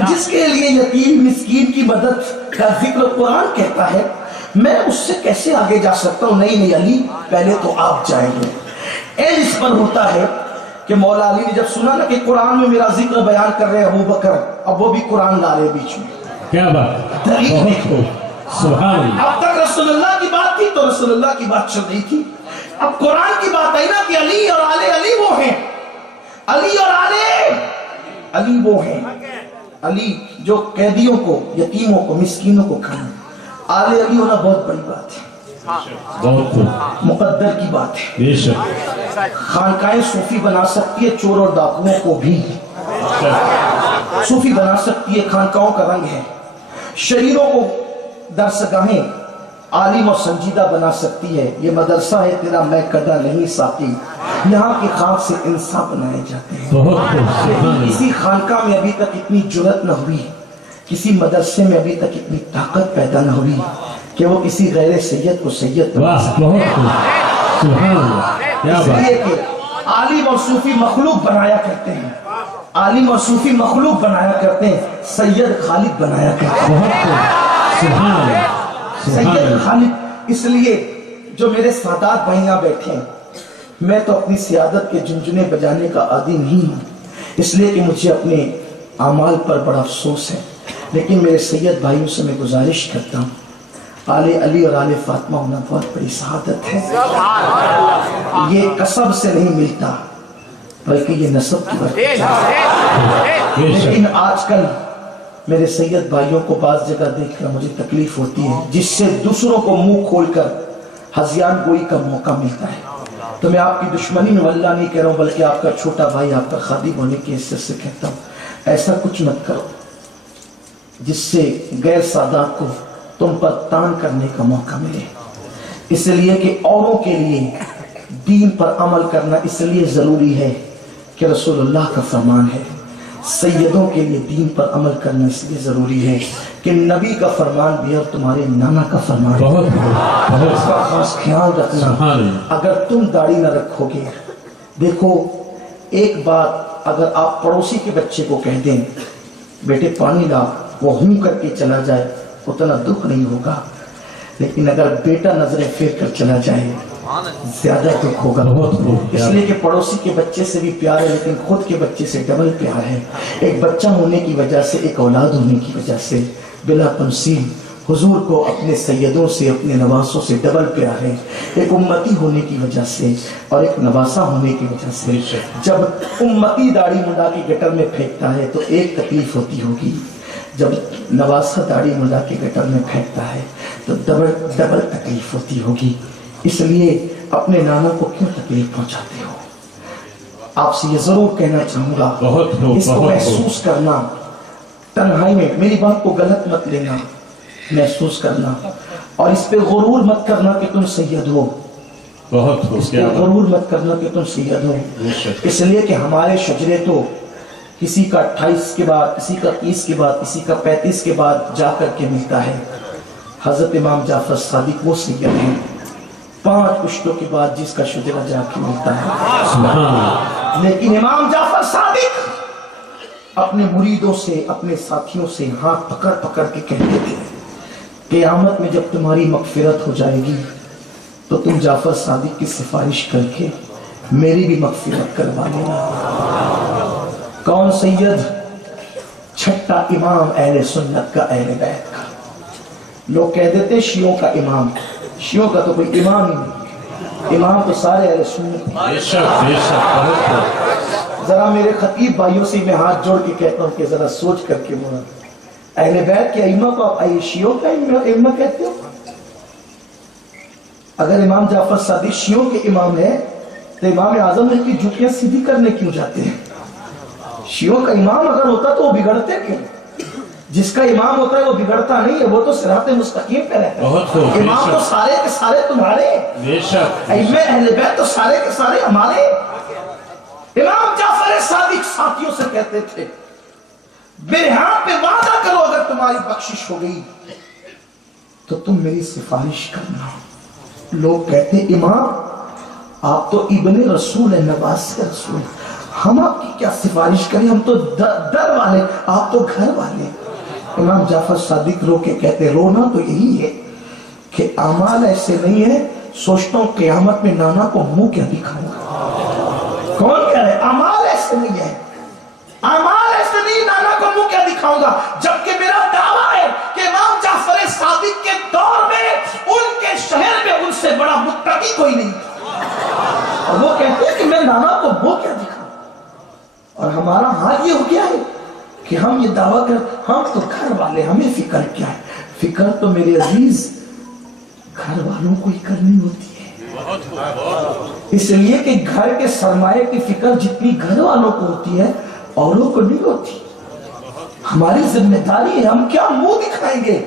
جس کے لیے یتیم مسکین کی مدد کا ذکر قرآن کہتا ہے، میں اس سے کیسے آگے جا سکتا ہوں؟ نہیں علی، پہلے تو آپ جائیں گے. اس پر ہوتا ہے کہ مولا علی نے جب سنا نا کہ قرآن میں میرا ذکر بیان کر رہے ابو بکر، اب وہ بھی قرآن لا رہے بیچ میں. کیا بات، بہت خوب، سبحان اللہ. اب تک رسول اللہ کی بات تھی تو رسول اللہ کی بات چل رہی تھی، اب قرآن کی بات آئی نا کہ علی اور آلے علی وہ ہیں، علی اور آلے علی وہ ہیں. علی جو قیدیوں کو، یتیموں کو، مسکینوں کو کھانا، آلے علی ہونا بہت بڑی بات ہے، بہت خوب، مقدر کی بات ہے. بے شک، خانقاہیں صوفی بنا سکتی ہے چور اور ڈاکوؤں کو بھی صوفی بنا سکتی ہے، خانقاہوں کا رنگ ہے. شریروں کو درسگاہیں عالم اور سنجیدہ بنا سکتی ہے. یہ مدرسہ ہے تیرا میں کدا نہیں ساقی، یہاں کی خاک سے انسان بنائے جاتے ہیں. بہت خوب، سبحان اللہ. کسی خانقاہ میں ابھی تک اتنی جرت نہ ہوئی، کسی مدرسے میں ابھی تک اتنی طاقت پیدا نہ ہوئی کہ وہ کسی غیر سید کو سید بنا واہ، بہت خوب، سبحان اللہ. کیا اس بات، لیے کہ عالم اور صوفی مخلوق بنایا کرتے ہیں، عالم اور صوفی مخلوق بنایا کرتے ہیں، سید خالق بنایا کرتے ہیں. بہت خوب، سبحان اللہ، سبحان سید اللہ. خالق. اس لیے جو میرے سادات بھائیاں بیٹھے ہیں، میں تو اپنی سیادت کے جنجنے بجانے کا عادی نہیں ہوں، اس لیے کہ مجھے اپنے اعمال پر بڑا افسوس ہے. لیکن میرے سید بھائیوں سے میں گزارش کرتا ہوں، آل علی اور آل فاطمہ ہونا بہت بڑی سعادت ہے. یہ کسب سے نہیں ملتا بلکہ یہ نسب کی برکت ہے. بے شک، لیکن آج کل میرے سید بھائیوں کو بعض جگہ دیکھ کر مجھے تکلیف ہوتی ہے، جس سے دوسروں کو منہ کھول کر ہذیان گوئی کا موقع ملتا ہے. تو میں آپ کی دشمنی میں واللہ نہیں کہہ رہا ہوں، بلکہ آپ کا چھوٹا بھائی، آپ کا خادم ہونے کی حیثیت سے کہتا ہوں، ایسا کچھ مت کرو جس سے غیر سادات کو تم پر تان کرنے کا موقع ملے. اس لیے کہ اوروں کے لیے دین پر عمل کرنا اس لیے ضروری ہے کہ رسول اللہ کا فرمان ہے. سیدوں کے لیے دین پر عمل کرنا اس لیے ضروری ہے کہ نبی کا فرمان بھی اور تمہارے نانا کا فرمان بھی. بہت خوب، بہت اس کا خاص خیال رکھنا. سبحان اللہ. اگر تم داڑھی نہ رکھو گے، دیکھو ایک بات، اگر آپ پڑوسی کے بچے کو کہہ دیں بیٹے پانی لا، وہ ہوں کر کے چلا جائے، اتنا دکھ نہیں ہوگا. لیکن اگر بیٹا نظریں پھیر کر چلا جائے زیادہ دکھ ہوگا. بہت خوب. اس لیے کہ پڑوسی کے بچے سے بھی پیار ہے، لیکن خود کے بچے سے ڈبل پیار ہے. ایک بچہ ہونے کی وجہ سے، ایک اولاد ہونے کی وجہ سے بلا تمثیل حضور کو اپنے سیدوں سے، اپنے نواسوں سے ڈبل پیار ہے. ایک امتی ہونے کی وجہ سے اور ایک نواسا ہونے کی وجہ سے. جب امتی داڑھی منڈا کے گٹر میں پھینکتا ہے تو ایک تکلیف ہوتی ہوگی، جب نواسا داڑھی منڈا کے گٹر میں پھینکتا ہے تو ڈبل تکلیف ہوتی ہوگی. اس لیے اپنے نانا کو کیوں تکلیف پہنچاتے ہو؟ آپ سے یہ ضرور کہنا چاہوں گا، بہت خوب، اس کو بہت خوب. محسوس کرنا تنہائی میں. میری بات کو غلط مت لینا، محسوس کرنا، اور اس پہ غرور مت کرنا کہ تم سید ہو. بہت خوب. اس پہ کیا بات، غرور مت کرنا کہ تم سید ہو. بے شک. اس لیے کہ ہمارے شجرے تو کسی کا 28 کے بعد، کسی کا 30 کے بعد، کسی کا 35 کے بعد جا کر کے ملتا ہے. حضرت امام جعفر صادق وہ سید ہیں 5 پشتوں کے بعد جس کا شجرہ جا کے ملتا ہے. سبحان اللہ. لیکن امام جعفر صادق اپنے مریدوں سے، اپنے ساتھیوں سے ہاتھ پکڑ پکڑ کے کہتے تھے قیامت میں جب تمہاری مغفرت ہو جائے گی تو تم جعفر صادق کی سفارش کر کے میری بھی مغفرت کروا لینا. کون سید؟ چھٹا امام اہل سنت کا، اہل بیت کا. لوگ کہہ دیتے شیعوں کا امام، شیعوں کا تو کوئی امام ہی نہیں، امام تو سارے اہل سنت. بے شک، بے شک، بہت خوب. ذرا میرے خطیب بھائیوں سے میں ہاتھ جوڑ کے کہتا ہوں کہ ذرا سوچ کر کے بولا، اہل بیت کے ائمہ کو آپ شیعوں کا ائمہ کہتے ہو؟ اگر امام جعفر صادق شیعوں کے امام ہے تو امام اعظم نے کی جوتیاں سیدھی کرنے کیوں جاتے ہیں؟ شیعوں کا امام اگر ہوتا تو وہ بگڑتے کیوں؟ جس کا امام ہوتا ہے وہ بگڑتا نہیں ہے، وہ تو صراط مستقیم پہ رہتا بہت خوب. ہے. امام تو سارے کے سارے تمہارے، بے شک. ائمہ اہل بیت تو سارے کے سارے ہمارے. امام جعفر صادق ساتھیوں سے کہتے تھے میرے ہاتھ پہ وعدہ کرو اگر تمہاری بخشش ہو گئی تو تم میری سفارش کرنا. لوگ کہتے امام آپ تو ابن رسول ہے، نواز رسول. ہم آپ کی کیا سفارش کریں, ہم تو در والے, آپ تو گھر والے. امام جعفر صادق رو کے کہتے رونا تو یہی ہے کہ اعمال ایسے نہیں ہے, سوچتا ہوں قیامت میں نانا کو منہ کیا دکھاؤں گا. کون کہہ رہے اعمال ایسے نہیں ہے, اعمال ایسے نہیں, نانا کو منہ کیا دکھاؤں گا. جبکہ میرا دعویٰ ہے کہ امام جعفر صادق کے دور میں ان کے شہر میں ان سے بڑا متقی کوئی نہیں تھا, اور وہ کہتے ہیں کہ میں نانا کو منہ کیا دکھاؤں. اور ہمارا حال یہ ہو گیا ہے کہ ہم یہ دعویٰ کر, ہم تو گھر والے, ہمیں فکر کیا ہے. فکر تو میرے عزیز گھر والوں کو ہی کرنی ہوتی ہے, اس لیے کہ گھر کے سرمایہ کی فکر جتنی گھر والوں کو ہوتی ہے اوروں کو نہیں ہوتی. ہماری ذمہ داری ہے, ہم کیا منہ دکھائیں گے,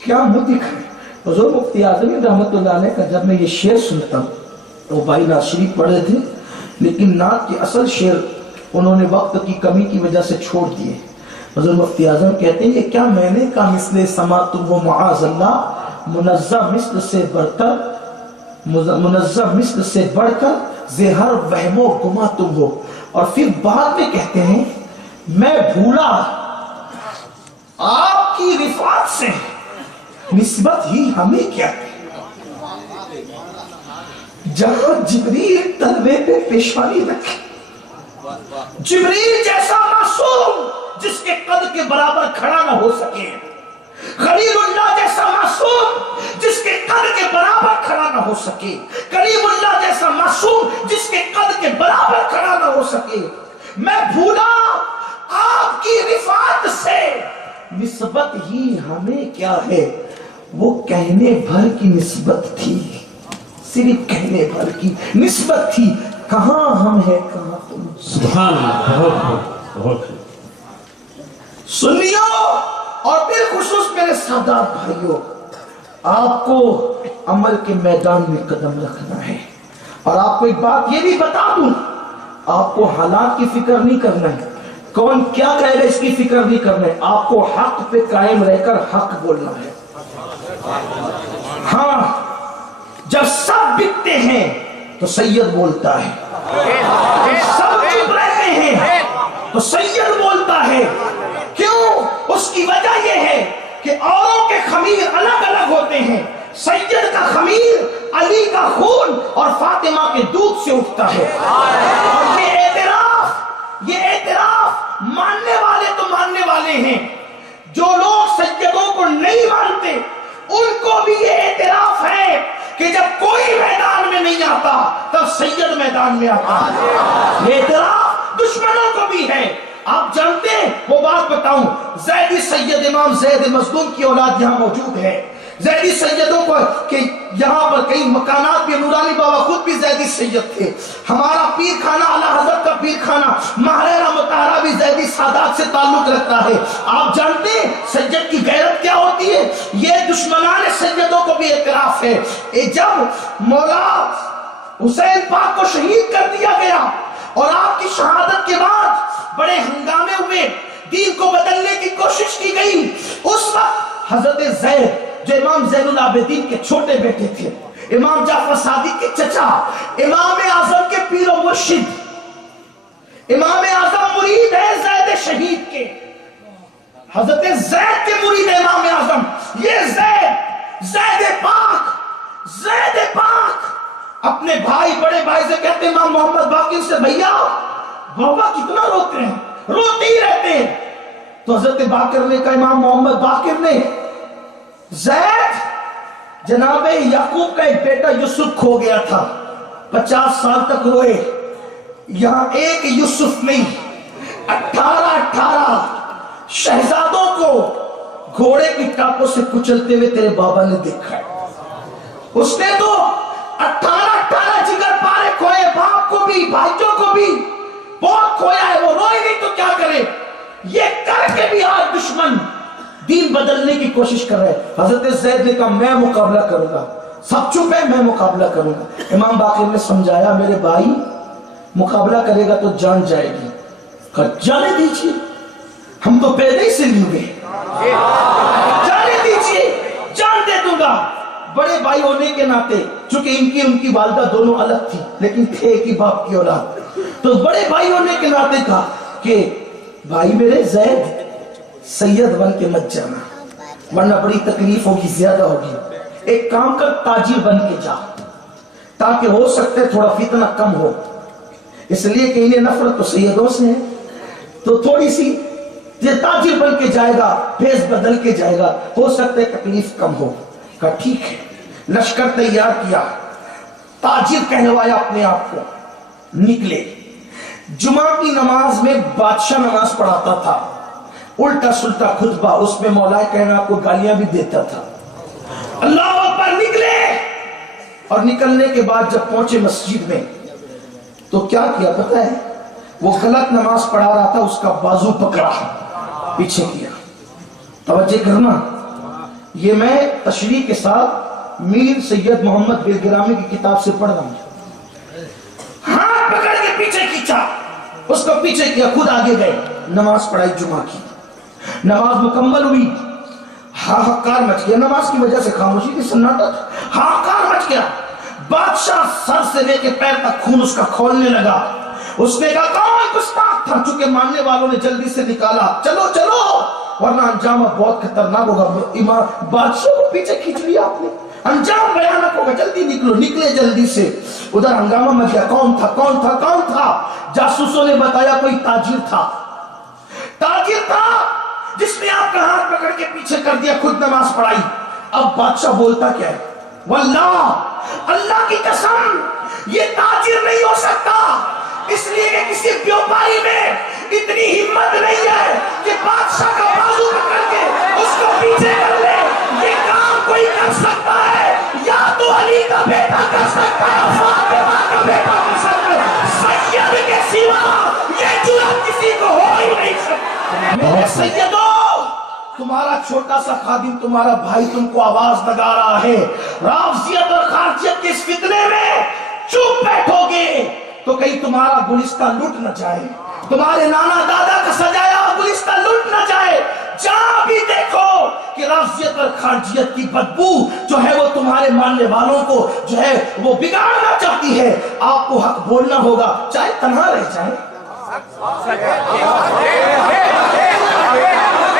کیا منہ دکھائیں. حضور مفتی اعظم رحمت اللہ علیہ کا جب میں یہ شعر سنتا ہوں, وہ بھائی نعت شریف پڑھے تھے لیکن نعت کے اصل شعر انہوں نے وقت کی کمی کی وجہ سے چھوڑ دیے. حضور مفتی اعظم کہتے ہیں یہ کیا میں نے کا مثل سما تم ہو معاذ اللہ, منزہ مثل سے برتر, منزہ مثل سے بڑھ کر زہر وہم و گما تم ہو. اور پھر بعد میں کہتے ہیں میں بھولا آپ کی رفعت سے نسبت ہی ہمیں کیا, جہاں جبریل تلوے پہ پیشانی رکھے, جبریل جیسا معصوم جس کے قد کے برابر کھڑا نہ ہو سکے, خلیل اللہ جیسا معصوم جس کے قد کے برابر کھڑا نہ ہو سکے, کریم اللہ جیسا معصوم جس کے قد کے برابر کھڑا نہ ہو سکے. میں بھولا آپ کی رفعت سے نسبت ہی ہمیں کیا ہے. وہ کہنے بھر کی نسبت تھی, صرف کہنے بھر کی نسبت تھی, کہاں ہم ہیں کہاں تم. سبحان اللہ, بہت بہت. سنیو اور بالخصوص میرے سادات بھائیوں, آپ کو عمل کے میدان میں قدم رکھنا ہے. اور آپ کو ایک بات یہ بھی بتا دوں, آپ کو حالات کی فکر نہیں کرنا ہے, کون کیا کہے گا اس کی فکر نہیں کرنا ہے. آپ کو حق پہ قائم رہ کر حق بولنا ہے. ہاں, جب سب بکتے ہیں تو سید بولتا ہے, سب چپ رہتے ہیں تو سید بولتا ہے. کیوں؟ اس کی وجہ یہ ہے کہ اوروں کے خمیر الگ الگ ہوتے ہیں, سید کا خمیر علی کا خون اور فاطمہ کے دودھ سے اٹھتا ہے. اور یہ اعتراف ماننے والے تو ماننے والے ہیں, جو لوگ سیدوں کو نہیں مانتے ان کو بھی یہ اعتراف ہے کہ جب کوئی میدان میں نہیں آتا تب سید میدان میں آتا. یہ اعتراف دشمنوں کو بھی ہے. آپ جانتے ہیں, وہ بات بتاؤں, زیدی سید امام زید مظلوم کی اولاد یہاں موجود ہے. زیدی سیدوں کو کہ یہاں پر کئی مکانات بھی, نورانی بابا خود بھی زیدی سید تھے. ہمارا پیر خانہ اعلیٰ حضرت کا پیر خانہ ماہرہ مطہرہ بھی زیدی سادات سے تعلق رکھتا ہے. آپ جانتے ہیں سید کی غیرت کیا ہوتی ہے. یہ دشمنان سیدوں کو بھی اعتراف ہے. جب مولا حسین پاک کو شہید کر دیا گیا اور آپ کی شہادت کے بعد بڑے ہنگامے ہوئے, دین کو بدلنے کی کوشش کی گئی, اس وقت حضرت زید جو امام زین العابدین کے چھوٹے بیٹے تھے, امام جعفر صادق کے چچا, امام اعظم کے پیر و مرشد, امام اعظم مرید ہے زید شہید کے, حضرت زید کے مرید ہے امام اعظم. یہ زید پاک اپنے بھائی, بڑے بھائی سے کہتے ہیں امام محمد باقر سے, بھیا بابا کتنا روتے ہیں, روتے ہی رہتے ہیں. تو حضرت باقر نے کہا, امام محمد باقر نے, زید جناب یعقوب کا ایک بیٹا یوسف کھو گیا تھا, 50 سال تک روئے. یہاں ایک یوسف نہیں, 18 شہزادوں کو گھوڑے کی ٹاپوں سے کچلتے ہوئے تیرے بابا نے دیکھا ہے. اس نے تو 18 جگر پارے کھوئے, باپ کو بھی بھائیوں کو بھی بہت کھویا ہے. وہ روئے نہیں تو کیا کرے. یہ کر کے بھی آج دشمن دین بدلنے کی کوشش کر رہے. حضرت زید نے کہا میں مقابلہ کروں گا. سب چپ ہے, میں مقابلہ کروں گا. امام باقر نے سمجھایا, میرے بھائی مقابلہ کرے گا تو جان جائے گی. کہا جانے دیجیے, ہم تو پہلے ہی سے لیے گئے, جانے دیجیے, جان دے دوں گا. بڑے بھائی ہونے کے ناطے, چونکہ ان کی والدہ دونوں الگ تھی لیکن تھے ایک ہی باپ کی اولاد, تو بڑے بھائیوں نے کے ناطے کہا کہ بھائی میرے زید سید بن کے مت جانا ورنہ بڑی تکلیف ہوگی، زیادہ ہوگی، ایک کام کر تاجر بن کے جا تاکہ ہو سکتے تھوڑا فتنہ کم ہو، اس لیے کہ انہیں نفرت تو سیدوں سے ہے، تو تھوڑی سی یہ تاجر بن کے جائے گا، بھیس بدل کے جائے گا، ہو سکتے تکلیف کم ہو۔ کہا ٹھیک ہے، لشکر تیار کیا، تاجر کہلوایا اپنے آپ کو، نکلے۔ جمعہ کی نماز میں بادشاہ نماز پڑھاتا تھا، الٹا سلٹا خطبہ، اس میں مولا کائنات کو گالیاں بھی دیتا تھا۔ اللہ اکبر، نکلے، اور نکلنے کے بعد جب پہنچے مسجد میں تو کیا کیا پتہ ہے؟ وہ غلط نماز پڑھا رہا تھا، اس کا بازو پکڑا، پیچھے کیا۔ توجہ کرنا، یہ میں تشریح کے ساتھ میر سید محمد بیلگرامی کی کتاب سے پڑھ رہا ہوں۔ ہاتھ پکڑ کے پیچھے کھینچا، اس کو پیچھے کیا، خود آگے گئے، نماز پڑھائی جمعہ کی، نماز مکمل ہوئی، ہاہکار مچ گیا، نماز کی وجہ سے خاموشی کی سناٹا تھا، ہاہکار مچ گیا۔ بادشاہ سر سے لے کے پیر تک خون اس کا کھولنے لگا۔ اس نے کہا کون گستاخ تھا؟ چونکہ ماننے والوں نے جلدی سے نکالا، چلو چلو ورنہ انجام بہت خطرناک ہوگا۔ امام بادشاہ کو پیچھے کھینچ لیا آپ نے، انجام بھیانک ہوگا، جلدی نکلو۔ نکلے جلدی سے، ادھر ہنگامہ مچ گیا، کون تھا کون تھا کون تھا؟ جاسوسوں نے بتایا کوئی تاجر تھا، تاجر تھا جس نے آپ کا ہاتھ پکڑ کے پیچھے کر دیا، خود نماز پڑھائی۔ اب بادشاہ بولتا کیا ہے؟ واللہ، اللہ کی قسم یہ تاجر نہیں ہو سکتا، اس لیے کہ کسی بیوپاری میں اتنی ہمت نہیں ہے کہ بادشاہ کا بازو پکڑ کے اس کو پیچھے کر لے۔ یہ کام کوئی کر سکتا ہے یا تو علی کا بیٹا کر سکتا ہے، فاطمہ کا بیٹا کر سکتا ہے، سید کے سوا یہ جرأت کسی کو ہو ہی نہیں سکتا۔ میرے سیدوں، تمہارا چھوٹا سا خادم، تمہارا بھائی تم کو آواز لگا رہا ہے، رافضیت اور خارجیت کے اس فتنے میں چپ بیٹھو گے تو کہیں تمہارا گلستان لٹ نہ جائے، تمہارے نانا دادا کا سجایا گلستان لٹ نہ جائے۔ جہاں بھی دیکھو کہ رافضیت اور خارجیت کی بدبو جو ہے وہ تمہارے ماننے والوں کو جو ہے وہ بگاڑنا چاہتی ہے، آپ کو حق بولنا ہوگا، چاہے تنہا رہ جائے،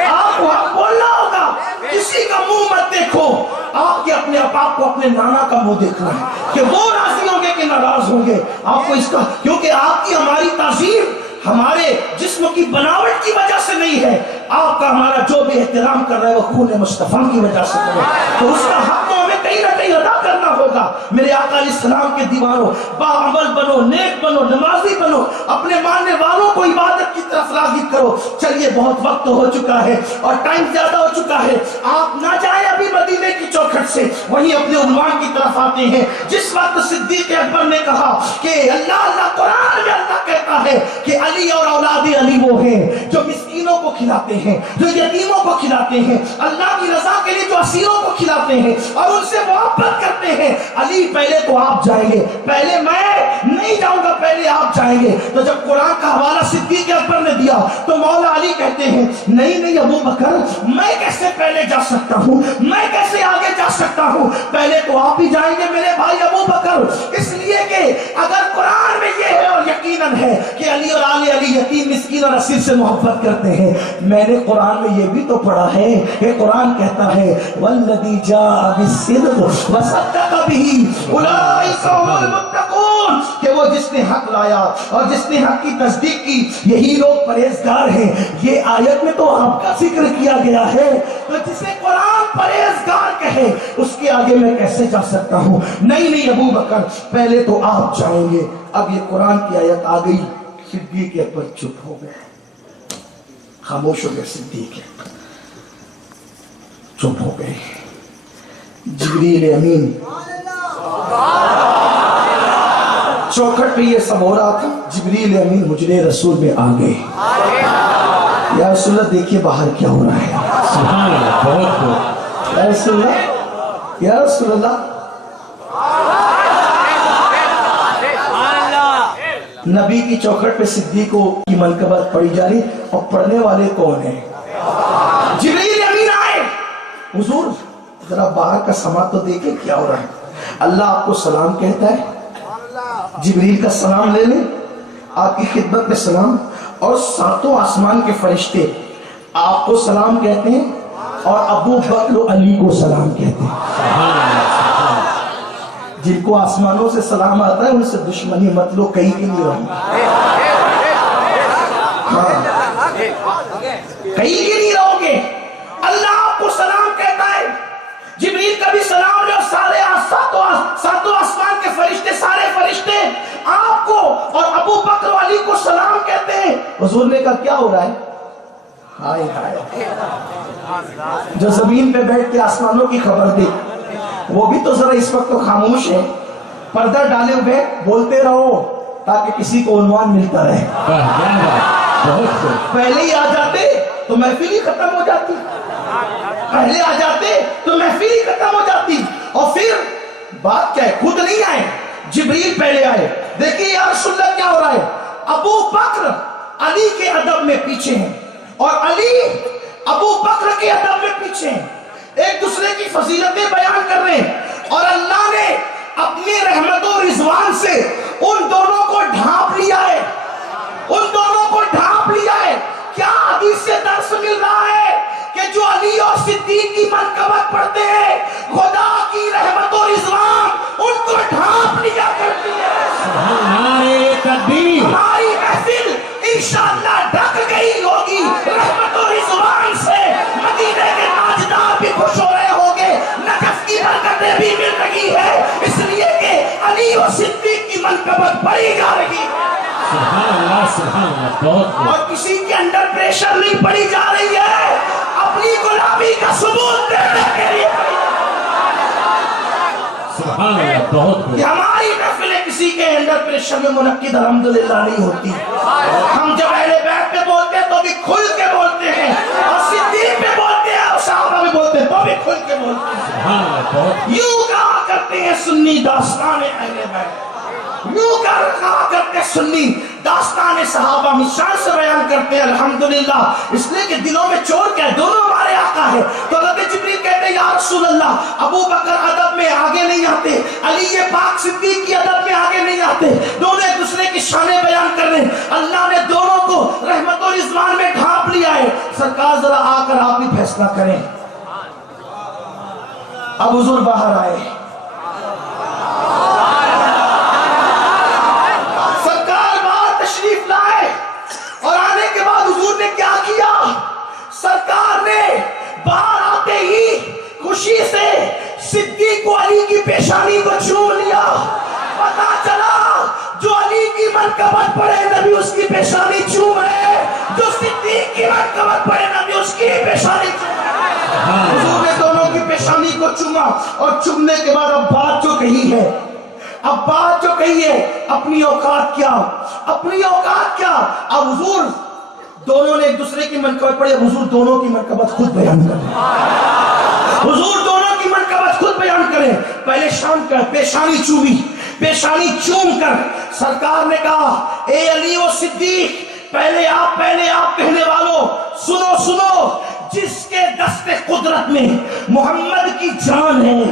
آپ کو حق بولنا ہوگا، کسی کا منہ مت دیکھو، آپ کے اپنے آپ کو اپنے نانا کا منہ دیکھنا ہے کہ وہ راضی ہوں گے کہ ناراض ہوں گے۔ آپ کو اس کا، کیونکہ آپ کی ہماری تعظیم ہمارے جسم کی بناوٹ کی وجہ سے نہیں ہے، آپ کا ہمارا جو بھی احترام کر رہا ہے وہ خون مصطفیٰ کی وجہ سے ہے، تو اس کا حق تو ہمیں کہیں نہ کہیں ادا کرنا ہوگا۔ میرے آقا علیہ السلام کے دیوانوں، باعمل بنو، نیک بنو، نمازی بنو، اپنے ماننے والوں کو عبادت کی طرف راغب کرو۔ چلیے بہت وقت ہو چکا ہے اور ٹائم زیادہ ہو چکا ہے، آپ نہ جائیں ابھی مدینے کی چوکھٹ سے، وہیں اپنے عنوان کی طرف آتے ہیں۔ جس وقت صدیق اکبر نے کہا کہ اللہ اللہ، قرآن میں اللہ کہتا ہے کہ علی اور اولاد علی وہ ہیں جو مسکینوں کو کھلاتے ہیں، جو یتیموں کو کھلاتے ہیں، اللہ کی رضا کے لیے جو اسیروں کو کھلاتے ہیں اور ان سے محبت کرتے ہیں۔ علی پہلے تو آپ جائیں گے، پہلے میں نہیں جاؤں گا، پہلے آپ جائیں گے۔ تو جب قرآن کا حوالہ صدیق اکبر نے دیا تو مولا علی کہتے ہیں نہیں نہیں ابو بکر، میں کیسے پہلے جا سکتا ہوں، میں کیسے آگے جا سکتا ہوں، پہلے تو آپ ہی جائیں گے میرے بھائی ابو بکر، اس لیے کہ اگر قرآن میں یہ ہے اور یقیناً ہے کہ علی اور آل علی یتیم مسکین اور اسیر سے محبت کرتے ہیں، میں نے قرآن میں یہ بھی تو پڑھا ہے کہ قرآن کہتا ہے والذی جاء بالصدق وصدق به اولئک هم المتقون، کہ وہ جس نے حق لایا اور جس نے حق کی تصدیق کی یہی لوگ پرہیزگار ہیں۔ یہ آیت میں تو آپ کا ذکر کیا گیا ہے، تو جسے قرآن پرہیزگار کہے اس کے آگے میں کیسے جا سکتا ہوں؟ نہیں نہیں ابو بکر، پہلے تو آپ جائیں گے۔ اب یہ قرآن کی آیت آ گئی، صدیق اکبر چپ ہو گئے، خاموش ہو گئے، صدیق چپ ہو گئے۔ جبریل امین چوکھٹ پہ یہ سب ہو رہا تھا، جبریل امین حجرے رسول میں آ گئے، یا رسول اللہ دیکھیے باہر کیا ہو رہا ہے، سبحان اللہ، بہت بہت، یا رسول اللہ، یا رسول اللہ۔ نبی کی چوکھٹ پہ صدیقوں کی منقبت پڑھی جا رہی، اور پڑھنے والے کون ہیں؟ جبریل امین آئے، حضور ذرا باہر کا سما تو دیکھیں کیا ہو رہا ہے۔ اللہ آپ کو سلام کہتا ہے، جبریل کا سلام لے لیں، آپ کی خدمت میں سلام، اور ساتوں آسمان کے فرشتے آپ کو سلام کہتے ہیں اور ابو بکر و علی کو سلام کہتے ہیں۔ جن کو آسمانوں سے سلام آتا ہے ان سے دشمنی مت لو، کہیں بھی نہیں رہو گے، کہیں بھی نہیں رہو گے۔ اللہ آپ کو سلام کہتا ہے، جبریل کا بھی سلام لے، اور سارے ساتوں آسمان کے فرشتے، سارے فرشتے آپ کو اور ابو بکر و علی کو سلام کہتے ہیں۔ حضور نے کہا کیا ہو رہا ہے؟ ہائے ہائے، جو زمین پہ بیٹھ کے آسمانوں کی خبر دے وہ بھی تو ذرا اس وقت تو خاموش ہے، پردہ ڈالے ہوئے، بولتے رہو تاکہ کسی کو عنوان ملتا رہے۔ پہلے ہی آ جاتے تو محفل ہی ختم ہو جاتی، پہلے آ جاتے تو محفل ہی ختم ہو جاتی۔ اور پھر بات کیا ہے، خود نہیں آئے، جبریل پہلے آئے۔ دیکھیے یا رسول اللہ کیا ہو رہا ہے، ابو بکر علی کے ادب میں پیچھے ہیں اور علی ابو بکر کے ادب میں پیچھے ہیں، ایک دوسرے کی فضیلتیں بیان کر رہے ہیں، اور اللہ نے اپنی رحمت و رضوان سے ان دونوں کو ڈھانپ لیا ہے، ان دونوں کو ڈھانپ لیا ہے۔ کیا حدیث سے درس مل رہا ہے کہ جو علی اور صدیق کی منقبت پڑھتے ہیں، خدا کی رحمت و رضوان ان کو ڈھانپ لیا کرتی ہے۔ ہماری محفل انشاءاللہ ڈھک گئی ہوگی رحمت و رضوان سے، مدینے کے تاجدار بھی خوش ہو رہے ہوں گے، نجف کی برکتیں بھی مل رہی ہے، اس لیے کہ علی اور صدیق کی منقبت بڑھی جا رہی ہے۔ اور کسی کے اندر پریشر نہیں پڑی جا رہی ہے، اپنی غلامی کا ثبوت دینے کے لیے۔ کہ ہماری محفلیں کسی کے اندر پریشر میں منعقد الحمدللہ نہیں ہوتی۔ ہم جب اہل بیت پہ بولتے ہیں تو بھی کھل کے بولتے ہیں، اور صدیق پہ بولتے ہیں اور صحابہ پہ بولتے ہیں تو بھی کھل کے بولتے ہیں۔ یوں کہا کرتے ہیں سنی داستان اہل بیت، یوں کہا کرتے سنی داستان صحابہ، مثال سے بیان کرتے ہیں الحمدللہ، اس لیے کہ دلوں میں چور کیا ہے، دونوں ہمارے آقا ہے۔ تو حضرت جبریل کہتے ہیں یا رسول اللہ، ابو بکر ادب میں آگے نہیں آتے، علی پاک صدیق کی ادب میں آگے نہیں آتے، دونوں ایک دوسرے کی شانیں بیان کر رہے ہیں۔ اللہ نے دونوں کو رحمت و رضوان میں ڈھانپ لیا ہے۔ سرکار ذرا آ کر آپ بھی فیصلہ کریں۔ اب حضور باہر آئے، تشریف لائے، اور آنے کے بعد حضور نے کیا کیا، سرکار نے باہر آتے ہی خوشی سے صدیق کو علی کی پیشانی کو چوم لیا۔ پتا چلا جو علی کی منقبت پڑے نبی اس کی پیشانی چوم رہے، جو صدیق کی منقبت پڑے نبی اس کی پیشانی چوم رہے۔ حضور نے دونوں کی پیشانی کو چوما، اور چومنے کے بعد اب بات جو کہی ہے، اب بات جو کہی ہے، اپنی اوقات کیا، اپنی اوقات کیا۔ اب حضور دونوں نے ایک دوسرے کی منقبت پڑھی، اب حضور دونوں کی منقبت خود بیان کریں، حضور دونوں کی منقبت خود بیان کریں۔ پہلے شام کر پیشانی چومی، پیشانی چوم کر سرکار نے کہا اے علی و صدیق، پہلے آپ کہنے والوں سنو سنو، جس کے دست قدرت میں محمد کی جان ہے،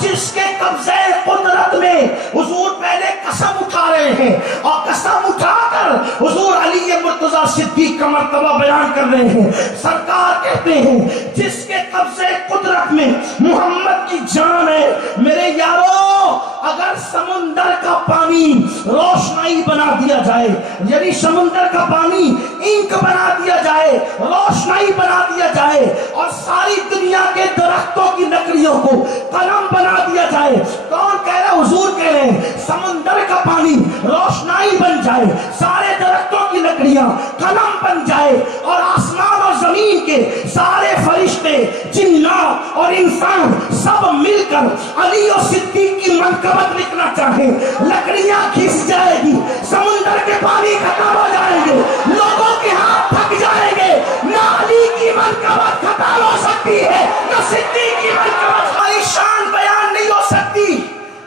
جس کے قبضے قدرت میں حضور پہلے قسم اٹھا رہے ہیں، اور قسم اٹھا کر حضور علی مرتضیٰ صدیق کا مرتبہ بیان کر رہے ہیں۔ سرکار کہتے ہیں جس کے قبضے قدرت میں محمد کی جان ہے، میرے یارو اگر سمندر کا پانی روشنائی بنا دیا جائے، یعنی سمندر کا پانی انک بنا دیا جائے، روشنائی بنا دیا جائے، اور ساری دنیا کے درختوں کی لکڑیوں کو قلم بنا دیا جائے، کون کہہ رہا ہے؟ حضور کہہ رہے ہیں سمندر کا پانی روشنائی بن جائے، سارے درختوں کی لکڑیاں قلم بن جائے، اور آسمان اور زمین کے سارے فرشتے، جنات اور انسان سب مل کر علی اور صدیق کی منقبت لکھنا چاہیں، لکڑیاں کھس جائے گی، سمندر کے پانی ختم ہو جائیں گے، لوگوں کے ہاتھ تھک جائیں گے، نہ علی کی منقبت ختم ہو سکتی ہے، نہ صدیق کی منقبت، ہماری شان بیان نہیں ہو سکتی،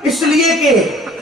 اس لیے کہ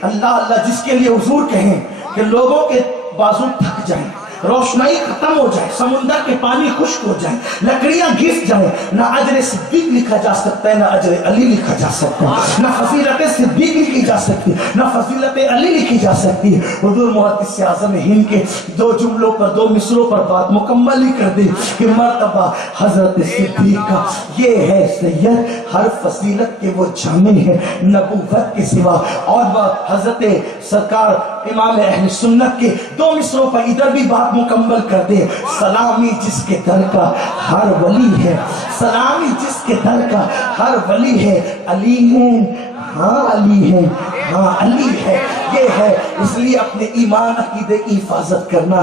اللہ اللہ جس کے لیے حضور کہیں کہ لوگوں کے بازو تھک جائیں، روشنائی ختم ہو جائے, سمندر کے پانی خشک ہو جائے, لکڑیاں گھس جائیں, نہ اجر صدیق لکھا جا سکتا ہے, نہ اجر علی لکھا جا سکتا ہے, نہ فضیلت صدیق لکھی جا سکتی, نہ فضیلت علی لکھی جا سکتی. حضور محدث اعظم ہند کے دو جملوں پر, دو مصروں پر بات مکمل ہی کر دی کہ مرتبہ حضرت صدیق کا یہ ہے سید, ہر فضیلت کے وہ جامع ہے نبوت کے سوا. اور حضرت سرکار امام اہل سنت کے دو مصروں پر ادھر بھی بات مکمل کر دے, سلامی جس کے در کا ہر ولی ہے, سلامی جس کے در کا ہر ولی ہے, علی ہے ہاں علی ہے ہاں علی ہے, یہ ہے. اس لیے اپنے ایمان عقیدے کی حفاظت کرنا.